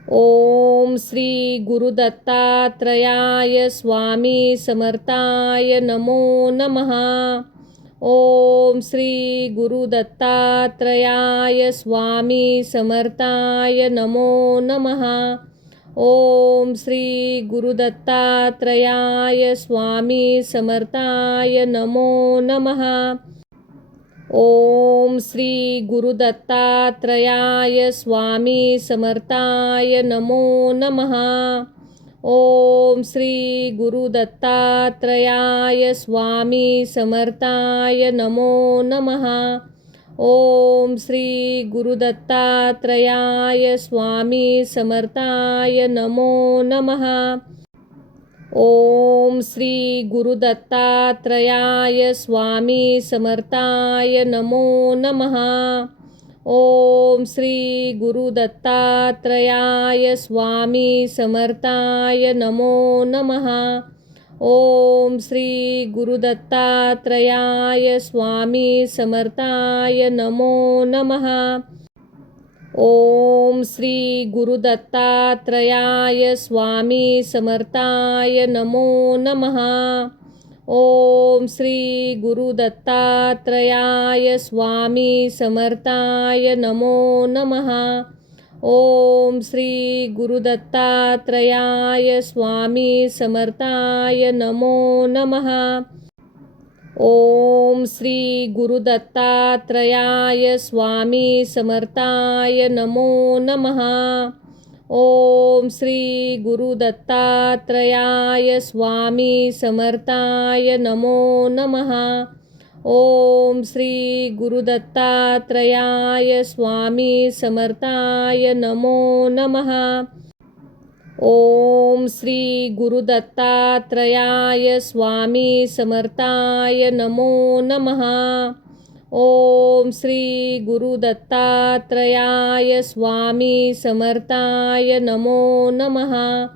ओम श्री गुरुदत्तात्रयाय स्वामी समर्थाय नमो नमः. ओम श्री गुरुदत्तात्रयाय स्वामी समर्थाय नमो नमः. ओम श्री गुरुदत्तात्रयाय स्वामी समर्थाय नमो नमः. ओम श्री गुरुदत्तात्रयाय स्वामी समर्थाय नमो नमः. ओम श्री गुरुदत्तात्रयाय स्वामी समर्थाय नमो नमः. ओम श्री गुरुदत्तात्रयाय स्वामी समर्थाय नमो नमः. ओम श्री गुरुदत्तात्रयाय स्वामी समर्थाय नमो नमः. ओम श्री गुरुदत्तात्रयाय स्वामी समर्थाय नमो नमः. ओम श्री गुरुदत्तात्रयाय स्वामी समर्थाय नमो नमः. ओम श्री गुरुदत्तात्रयाय स्वामी समर्थाय नमो नमः. ओम श्री गुरु दत्तात्रयाय स्वामी समर्थाय नमो नमः. ओम श्री गुरु दत्तात्रयाय स्वामी समर्थाय नमो नमः. ओम श्री गुरु दत्तात्रयाय स्वामी समर्थाय नमो नमः. ओम श्री गुरु दत्तात्रयाय स्वामी समर्थाय नमो नमः. ओम श्री गुरु दत्तात्रयाय स्वामी समर्थाय नमो नमः. ओम श्री गुरु दत्तात्रयाय स्वामी समर्थाय नमो नमः. ओम श्री गुरु दत्तात्रयाय स्वामी समर्थाय नमो नमः.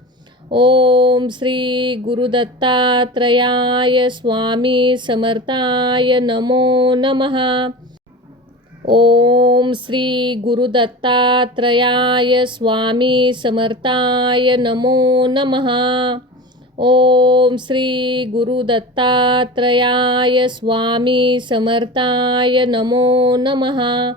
ओम श्री गुरु दत्तात्रयाय स्वामी समर्थाय नमो नमः. ओम श्री गुरु दत्तात्रयाय स्वामी समर्थाय नमो नमः. ओम श्री गुरु दत्तात्रयाय स्वामी समर्थाय नमो नमः.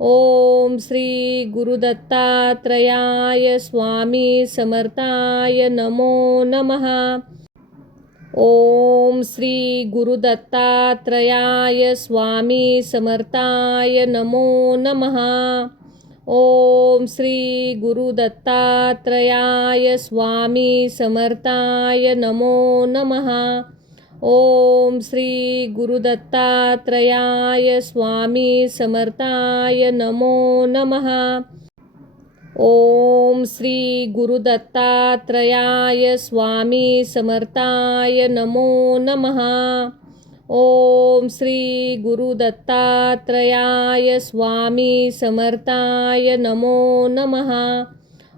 ओम श्री गुरु दत्तात्रयाय स्वामी समर्थाय नमो नमः. ओम श्री गुरु दत्तात्रयाय स्वामी समर्थाय नमो नमः. ओम श्री गुरु दत्तात्रयाय स्वामी समर्थाय नमो नमः. ओम श्री गुरु दत्तात्रयाय स्वामी समर्थाय नमो नमः. ओम श्री गुरु दत्तात्रयाय स्वामी समर्थाय नमो नमः. ओम श्री गुरु दत्तात्रयाय स्वामी समर्थाय नमो नमः.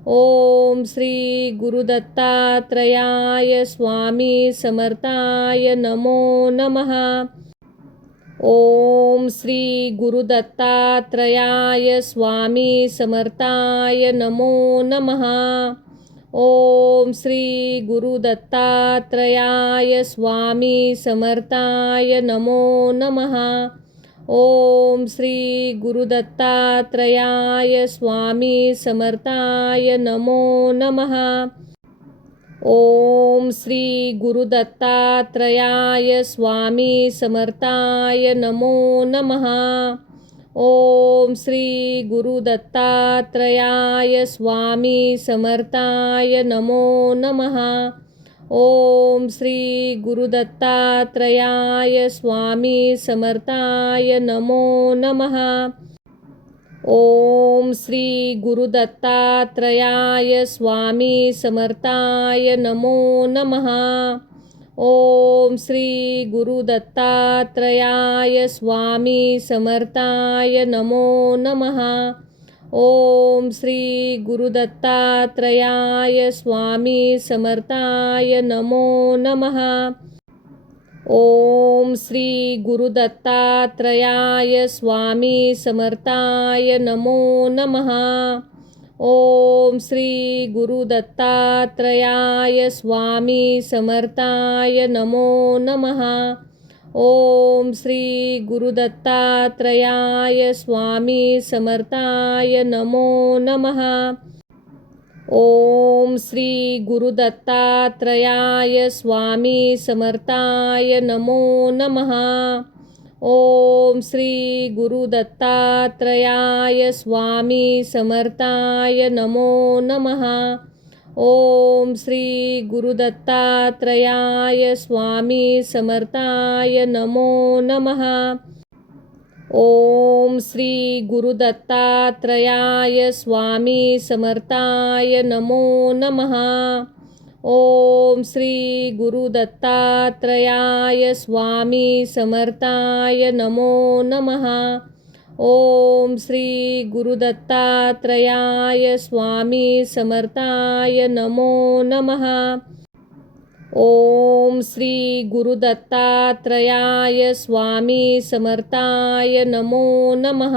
ओम श्री गुरु दत्तात्रयाय स्वामी समर्थाय नमो नमः. ओम श्री गुरु दत्तात्रयाय स्वामी समर्थाय नमो नमः. ओम श्री गुरु दत्तात्रयाय स्वामी समर्थाय नमो नमः. ओम श्री गुरु दत्तात्रयाय स्वामी समर्थाय नमो नमः. ओम श्री गुरु दत्तात्रयाय स्वामी समर्थाय नमो नमः. ओम श्री गुरु दत्तात्रयाय स्वामी समर्थाय नमो नमः. ओम श्री गुरु दत्तात्रयाय स्वामी समर्थाय नमो नमः. ओम श्री गुरु दत्तात्रयाय स्वामी समर्थाय नमो नमः. ओम श्री गुरु दत्तात्रयाय स्वामी समर्थाय नमो नमः. ओम श्री गुरु दत्तात्रयाय स्वामी समर्थाय नमो नमः. ओम श्री गुरु दत्तात्रयाय स्वामी समर्थाय नमो नमः. ओम श्री गुरु दत्तात्रयाय स्वामी समर्थाय नमो नमः. ओम श्री गुरु दत्तात्रयाय स्वामी समर्थाय नमो नमः. ओम श्री गुरु दत्तात्रयाय स्वामी समर्थाय नमो नमः. ओम श्री गुरु दत्तात्रयाय स्वामी समर्थाय नमो नमः. ओम श्री गुरु दत्तात्रयाय स्वामी समर्थाय नमो नमः. ओम श्री गुरु दत्तात्रयाय स्वामी समर्थाय नमो नमः. ओम श्री गुरु दत्तात्रयाय स्वामी समर्थाय नमो नमः. ओम श्री गुरु दत्तात्रयाय स्वामी समर्थाय नमो नमः. ओम श्री गुरु दत्तात्रयाय स्वामी समर्थाय नमो नमः.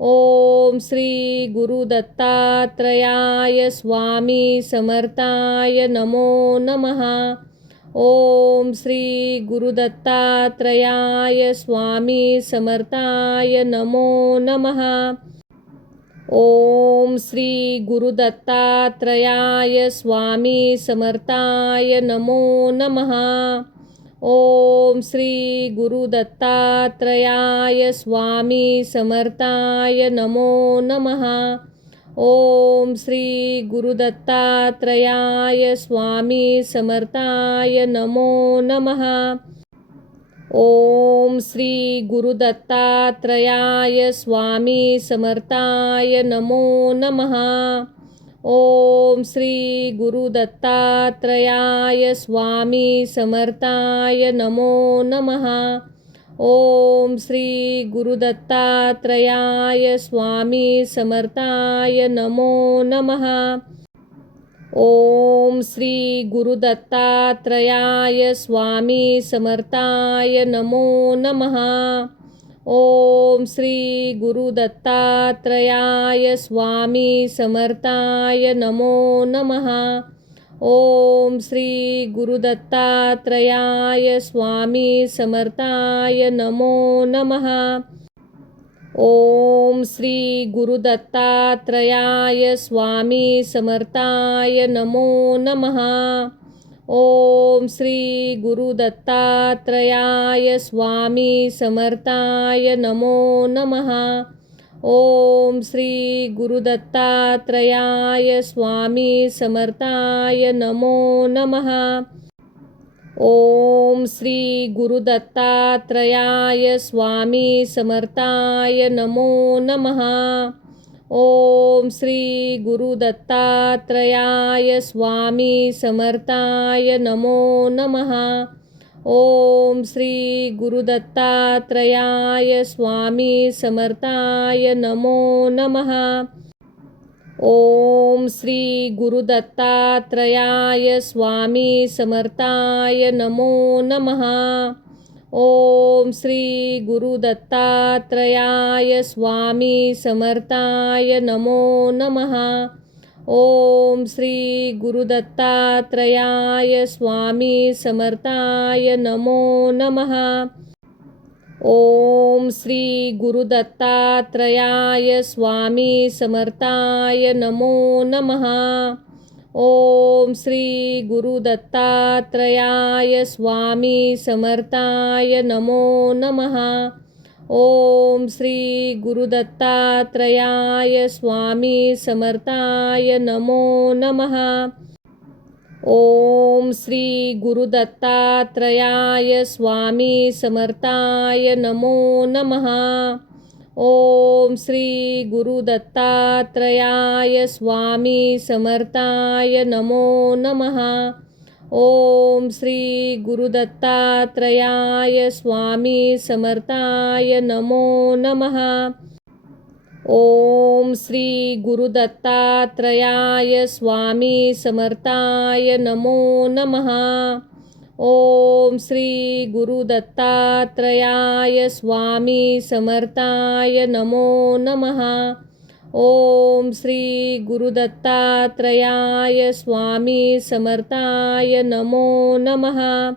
ओम श्री गुरु दत्तात्रयाय स्वामी समर्थाय नमो नमः. ओम श्री गुरुदत्तात्रयाय स्वामी समर्थाय नमो नमः. ओम श्री गुरुदत्तात्रयाय स्वामी समर्थाय नमो नमः. ओम श्री गुरुदत्तात्रयाय स्वामी समर्थाय नमो नमः. ओम श्री गुरुदत्तात्रयाय स्वामी समर्थाय नमो नमः. ओम श्री गुरुदत्तात्रयाय स्वामी समर्थाय नमो नमः. ओम श्री गुरुदत्तात्रयाय स्वामी समर्थाय नमो नमः. ओम श्री गुरुदत्तात्रयाय स्वामी समर्थाय नमो नमः. ओम श्री गुरुदत्तात्रयाय स्वामी समर्थाय नमो नमः. ओम श्री गुरुदत्तात्रयाय स्वामी समर्थाय नमो नमः. ओम श्री गुरुदत्तात्रयाय स्वामी समर्थाय नमो नमः. ओम श्री गुरुदत्तात्रयाय स्वामी समर्थाय नमो नमः. ओम श्री गुरुदत्तात्रयाय स्वामी समर्थाय नमो नमः. ओम श्री गुरुदत्तात्रयाय स्वामी समर्थाय नमो नमः. ओम श्री गुरुदत्तात्रयाय स्वामी समर्थाय नमो नमः. ओम श्री गुरुदत्तात्रयाय स्वामी समर्थाय नमो नमः. ओम श्री गुरुदत्तात्रयाय स्वामी समर्थाय नमो नमः. ओम श्री गुरुदत्तात्रयाय स्वामी समर्थाय नमो नमः. ओम श्री गुरुदत्तात्रयाय स्वामी समर्थाय नमो नमः. ओम श्री गुरुदत्तात्रयाय स्वामी समर्थाय नमो नमः. ओम श्री गुरुदत्तात्रयाय स्वामी समर्थाय नमो नमः. ओम श्री गुरुदत्तात्रयाय स्वामी समर्थाय नमो नमः. ओम श्री गुरुदत्तात्रयाय स्वामी समर्थाय नमो नमः. ओम श्री गुरुदत्तात्रयाय स्वामी समर्थाय नमो नमः. ओम श्री गुरुदत्तात्रयाय स्वामी समर्थाय नमो नमः. ओम श्री गुरुदत्तात्रयाय स्वामी समर्थाय नमो नमः. ओम श्री गुरुदत्तात्रयाय स्वामी समर्थाय नमो नमः. ओम श्री गुरुदत्तात्रयाय स्वामी समर्थाय नमो नमः. ओम श्री गुरुदत्तात्रयाय स्वामी समर्थाय नमो नमः.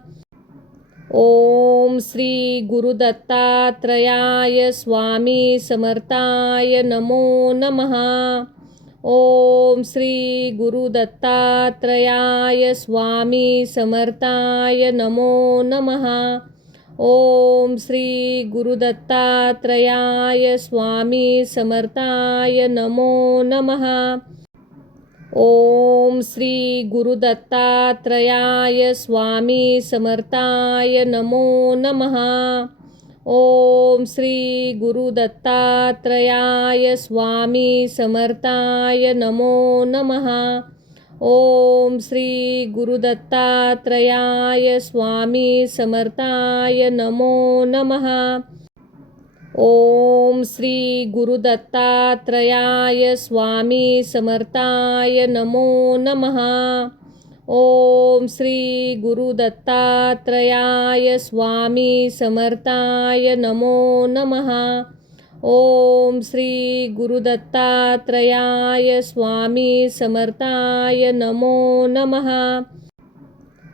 ओम श्री गुरुदत्तात्रयाय स्वामी समर्थाय नमो नमः. ओम श्री गुरुदत्तात्रयाय स्वामी समर्थाय नमो नमः. ओम श्री गुरुदत्तात्रयाय स्वामी समर्थाय नमो नमः. ओम श्री गुरुदत्तात्रयाय स्वामी समर्थाय नमो नमः. ओम श्री गुरुदत्तात्रयाय स्वामी समर्थाय नमो नमः. ओम श्री गुरुदत्तात्रयाय स्वामी समर्थाय नमो नमः. ओम श्री गुरुदत्तात्रयाय स्वामी समर्थाय नमो नमः. ओम श्री गुरुदत्तात्रयाय स्वामी समर्थाय नमो नमः. ओम श्री गुरुदत्तात्रयाय स्वामी समर्थाय नमो नमः.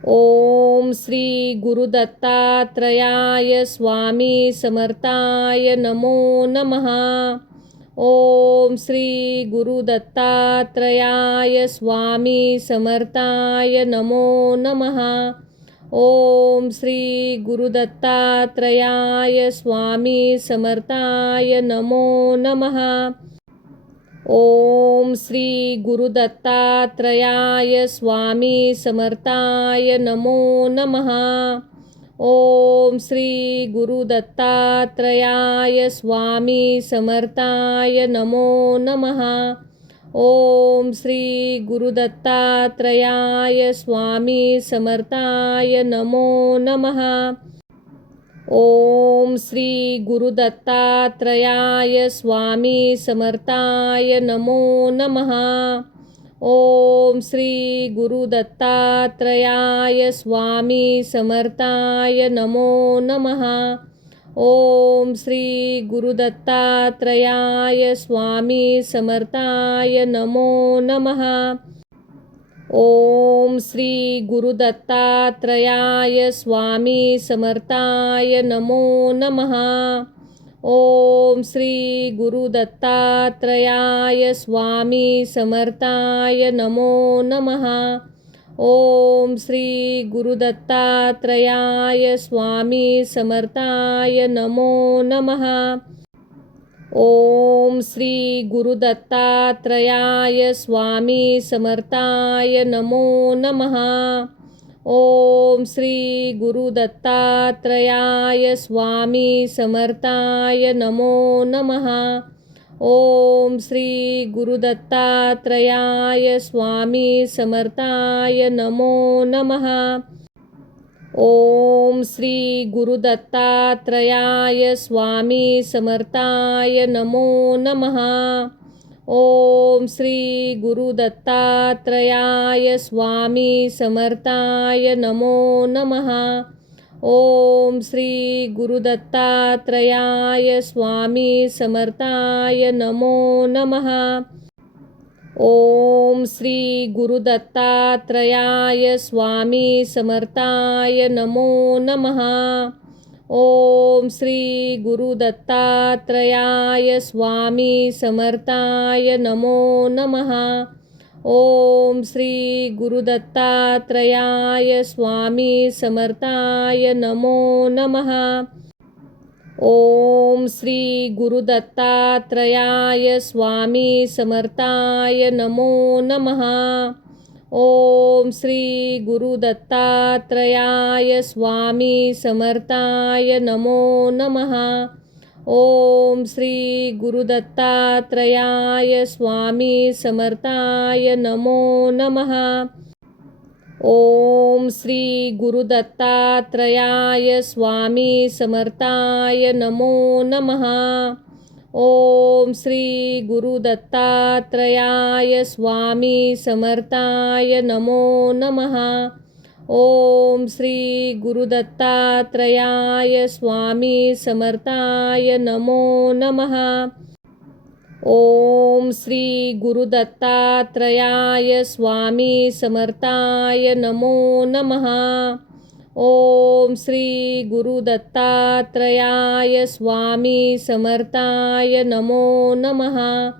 ओम श्री गुरुदत्तात्रयाय स्वामी समर्थाय नमो नमः. ओम श्री गुरुदत्तात्रयाय स्वामी समर्थाय नमो नमः. ओम श्री गुरुदत्तात्रयाय स्वामी समर्थाय नमो नमः. ओम श्री गुरुदत्तात्रयाय स्वामी समर्थाय नमो नमः. ओम श्री गुरुदत्तात्रयाय स्वामी समर्थाय नमो नमः. ओम श्री गुरुदत्तात्रयाय स्वामी समर्थाय नमो नमः. ओम श्री गुरुदत्तात्रयाय स्वामी समर्थाय नमो नमः. ओम श्री गुरुदत्तात्रयाय स्वामी समर्थाय नमो नमः. ओम श्री गुरुदत्तात्रयाय स्वामी समर्थाय नमो नमः. ओम श्री गुरुदत्तात्रयाय स्वामी समर्थाय नमो नमः. ओम श्री गुरुदत्तात्रयाय स्वामी समर्थाय नमो नमः. ओम श्री गुरुदत्तात्रयाय स्वामी समर्थाय नमो नमः. ओम श्री गुरुदत्तात्रयाय स्वामी समर्थाय नमो नमः. ओम श्री गुरुदत्तात्रयाय स्वामी समर्थाय नमो नमः. ओम श्री गुरुदत्तात्रयाय स्वामी समर्थाय नमो नमः. ओम श्री गुरुदत्तात्रयाय स्वामी समर्थाय नमो नमः. ओम श्री गुरुदत्तात्रयाय स्वामी समर्थाय नमो नमः. ओम श्री गुरुदत्तात्रयाय स्वामी समर्थाय नमो नमः. ओम श्री गुरुदत्तात्रयाय स्वामी समर्थाय नमो नमः. ओम श्री गुरुदत्तात्रयाय स्वामी समर्थाय नमो नमः. ओम श्री गुरुदत्तात्रयाय स्वामी समर्थाय नमो नमः. ओम श्री गुरुदत्तात्रयाय स्वामी समर्थाय नमो नमः. ओम श्री गुरुदत्तात्रयाय स्वामी समर्थाय नमो नमः. ओम श्री गुरुदत्तात्रयाय स्वामी समर्थाय नमो नमः. ओम श्री गुरुदत्तात्रयाय स्वामी समर्थाय नमो नमः. ओम श्री गुरुदत्तात्रयाय स्वामी समर्थाय नमो नमः. ओम श्री गुरुदत्तात्रयाय स्वामी समर्थाय नमो नमः. ओम श्री गुरुदत्तात्रयाय स्वामी समर्थाय नमो नमः. ओम श्री गुरुदत्तात्रयाय स्वामी समर्थाय नमो नमः.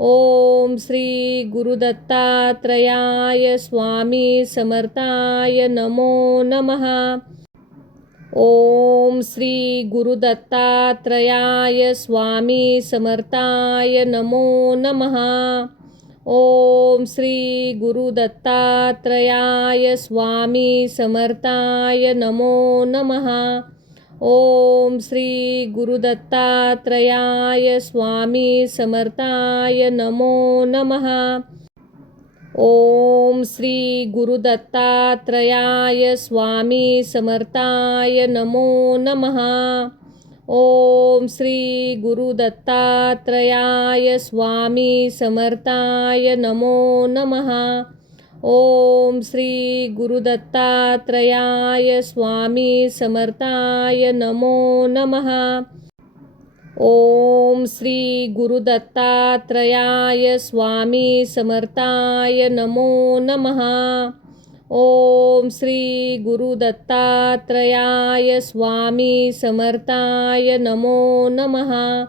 ओम श्री गुरुदत्तात्रयाय स्वामी समर्थाय नमो नमः. ओम श्री गुरुदत्तात्रयाय स्वामी समर्थाय नमो नमः. ओम श्री गुरुदत्तात्रयाय स्वामी समर्थाय नमो नमः. ओम श्री गुरुदत्तात्रयाय स्वामी समर्थाय नमो नमः. ओम श्री गुरुदत्तात्रयाय स्वामी समर्थाय नमो नमः. ओम श्री गुरुदत्तात्रयाय स्वामी समर्थाय नमो नमः. ओम श्री गुरुदत्तात्रयाय स्वामी समर्थाय नमो नमः. ओम श्री गुरुदत्तात्रयाय स्वामी समर्थाय नमो नमः. ओम श्री गुरु दत्तात्रयाय स्वामी समर्थाय नमो नमः.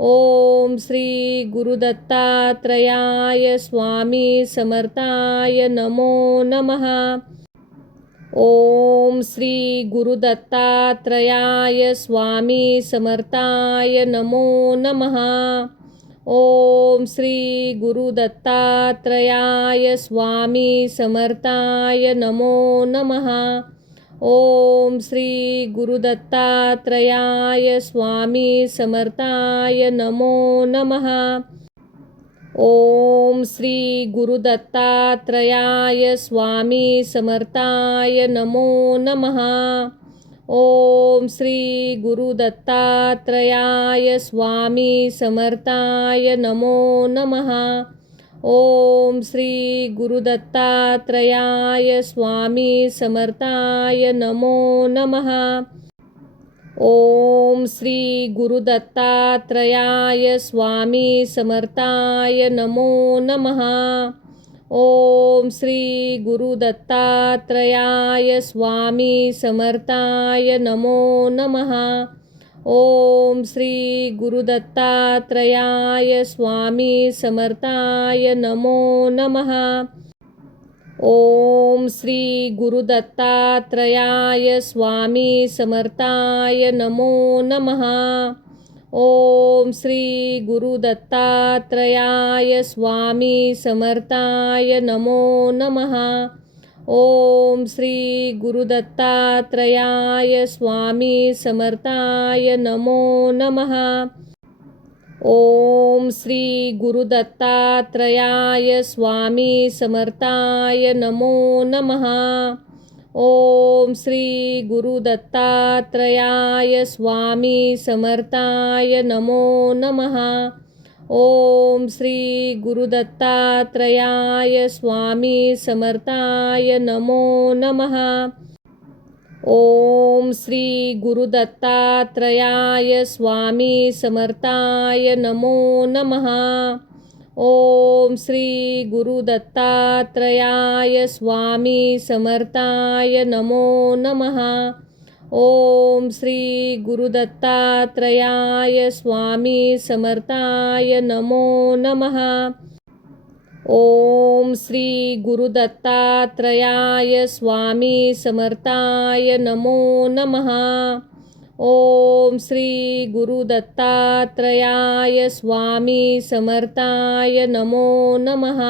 ओम श्री गुरु दत्तात्रयाय स्वामी समर्थाय नमो नमः. ओम श्री गुरु दत्तात्रयाय स्वामी समर्थाय नमो नमः. ओम श्री गुरु दत्तात्रयाय स्वामी समर्थाय नमो नमः. ओम श्री गुरु दत्तात्रयाय स्वामी समर्थाय नमो नमः. ओम श्री गुरु दत्तात्रयाय स्वामी समर्थाय नमो नमः. ओम श्री गुरु दत्तात्रयाय स्वामी समर्थाय नमो नमः. ओम श्री गुरु दत्तात्रयाय स्वामी समर्थाय नमो नमः. ओम श्री गुरु दत्तात्रयाय स्वामी समर्थाय नमो नमः. ओम श्री गुरु दत्तात्रयाय स्वामी समर्थाय नमो नमः. ओम श्री गुरु दत्तात्रयाय स्वामी समर्थाय नमो नमः. ओम श्री गुरु दत्तात्रयाय स्वामी समर्थाय नमो नमः. ओम श्री गुरु दत्तात्रयाय स्वामी समर्थाय नमो नमः. ओम श्री गुरु दत्तात्रयाय स्वामी समर्थाय नमो नमः. ओम श्री गुरु दत्तात्रयाय स्वामी समर्थाय नमो नमः. ओम श्री गुरु दत्तात्रयाय स्वामी समर्थाय नमो नमः. ओम श्री गुरु दत्तात्रयाय स्वामी समर्थाय नमो नमः. ओम श्री गुरु दत्तात्रयाय स्वामी समर्थाय नमो नमः. ओम श्री गुरु दत्तात्रयाय स्वामी समर्थाय नमो नमः. ओम श्री गुरु दत्तात्रयाय स्वामी समर्थाय नमो नमः. ओम श्री गुरु दत्तात्रयाय स्वामी समर्थाय नमो नमः. ओम श्री गुरु दत्तात्रयाय स्वामी समर्थाय नमो नमः.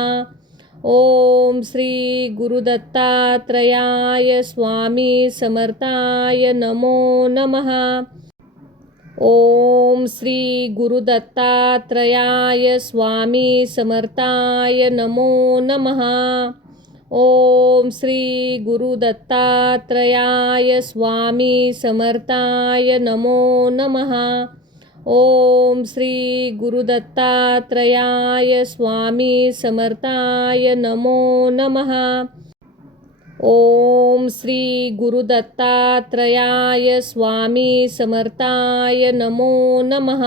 ओम श्री गुरु दत्तात्रयाय स्वामी समर्थाय नमो नमः. ओम श्री गुरु दत्तात्रयाय स्वामी समर्थाय नमो नमः. ओम श्री गुरु दत्तात्रयाय स्वामी समर्थाय नमो नमः. ओम श्री गुरु दत्तात्रयाय स्वामी समर्थाय नमो नमः. ओम श्री गुरु दत्तात्रयाय स्वामी समर्थाय नमो नमः.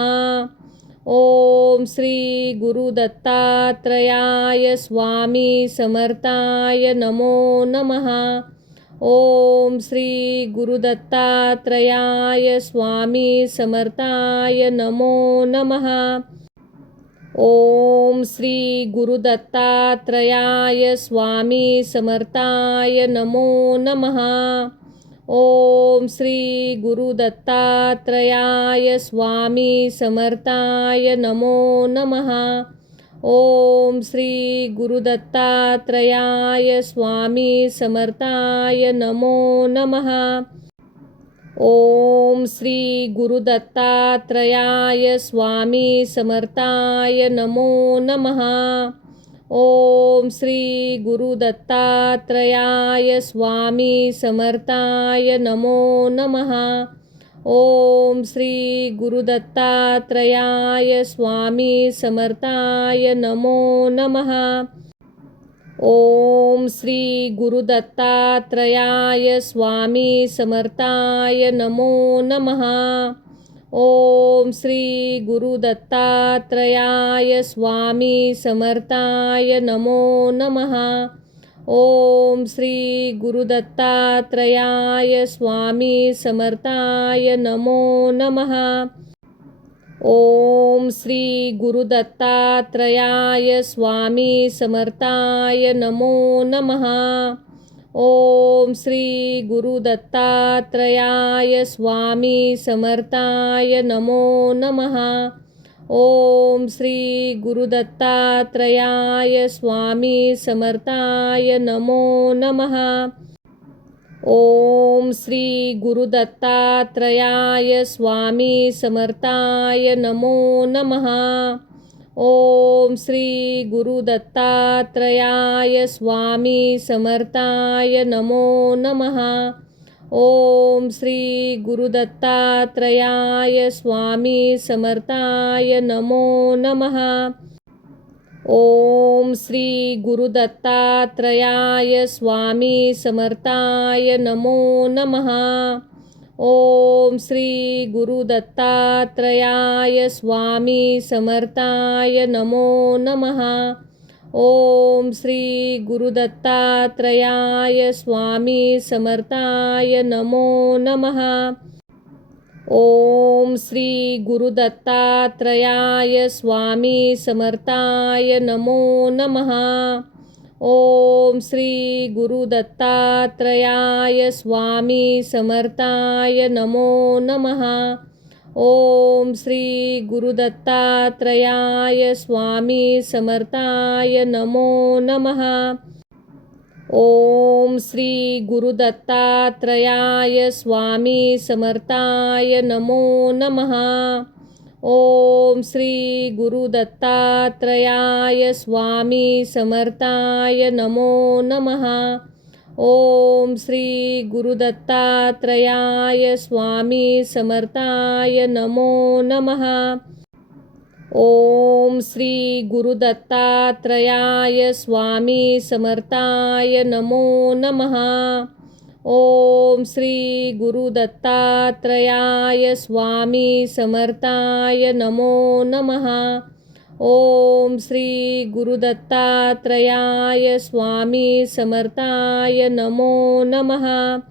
ओम श्री गुरु दत्तात्रयाय स्वामी समर्थाय नमो नमः. ओम श्री गुरु दत्तात्रयाय स्वामी समर्थाय नमो नमः. ओम श्री गुरु दत्तात्रयाय स्वामी समर्थाय नमो नमः. ओम श्री गुरु दत्तात्रयाय स्वामी समर्थाय नमो नमः. ओम श्री गुरु दत्तात्रयाय स्वामी समर्थाय नमो नमः. ओम श्री गुरु दत्तात्रयाय स्वामी समर्थाय नमो नमः. ओम श्री गुरु दत्तात्रयाय स्वामी समर्थाय नमो नमः. ओम श्री गुरु दत्तात्रयाय स्वामी समर्थाय नमो नमः. ओम श्री गुरु दत्तात्रयाय स्वामी समर्थाय नमो नमः. ओम श्री गुरु दत्तात्रयाय स्वामी समर्थाय नमो नमः. ओम श्री गुरुदत्तात्रयाय स्वामी समर्थाय नमो नमः. ओम श्री गुरुदत्तात्रयाय स्वामी समर्थाय नमो नमः. ओम श्री गुरुदत्तात्रयाय स्वामी समर्थाय नमो नमः. ओम श्री गुरुदत्तात्रयाय स्वामी समर्थाय नमो नमः. ओम श्री गुरुदत्तात्रयाय स्वामी समर्थाय नमो नमः. ओम श्री गुरुदत्तात्रयाय स्वामी समर्थाय नमो नमः. ओम श्री गुरुदत्तात्रयाय स्वामी समर्थाय नमो नमः. ओम श्री गुरुदत्तात्रयाय स्वामी समर्थाय नमो नमः. ओम श्री गुरुदत्तात्रयाय स्वामी समर्थाय नमो नमः. ओम श्री गुरुदत्तात्रयाय स्वामी समर्थाय नमो नमः. ओम श्री गुरुदत्तात्रयाय स्वामी समर्थाय नमो नमः. ओम श्री गुरुदत्तात्रयाय स्वामी समर्थाय नमो नमः. ओम श्री गुरुदत्तात्रयाय स्वामी समर्थाय नमो नमः. ओम श्री गुरुदत्तात्रयाय स्वामी समर्थाय नमो नमः. ओम श्री गुरुदत्तात्रयाय स्वामी समर्थाय नमो नमः. ओम श्री गुरुदत्तात्रयाय स्वामी समर्थाय नमो नमः. ओम श्री गुरुदत्तात्रयाय स्वामी समर्थाय नमो नमः. ओम श्री गुरुदत्तात्रयाय स्वामी समर्थाय नमो नमः. ओम श्री गुरुदत्तात्रयाय स्वामी समर्थाय नमो नमः.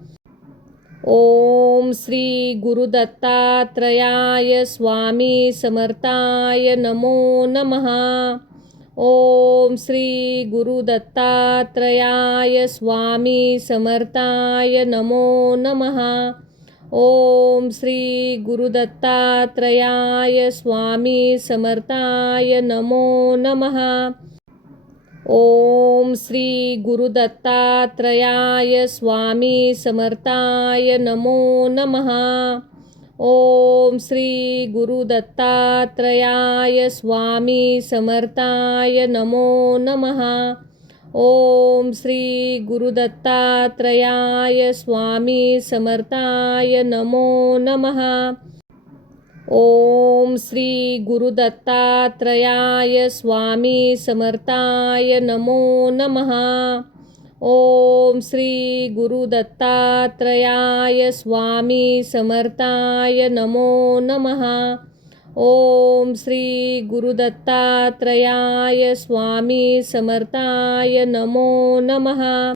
ओम श्री गुरुदत्तात्रयाय स्वामी समर्थाय नमो नमः. ओम श्री गुरुदत्तात्रयाय स्वामी समर्थाय नमो नमः. ओम श्री गुरुदत्तात्रयाय स्वामी समर्थाय नमो नमः. ओम श्री गुरुदत्तात्रयाय स्वामी समर्थाय नमो नमः. ओम श्री गुरुदत्तात्रयाय स्वामी समर्थाय नमो नमः. ओम श्री गुरुदत्तात्रयाय स्वामी समर्थाय नमो नमः. ओम श्री गुरुदत्तात्रयाय स्वामी समर्थाय नमो नमः. ओम श्री गुरुदत्तात्रयाय स्वामी समर्थाय नमो नमः. ओम श्री गुरुदत्तात्रयाय स्वामी समर्थाय नमो नमः.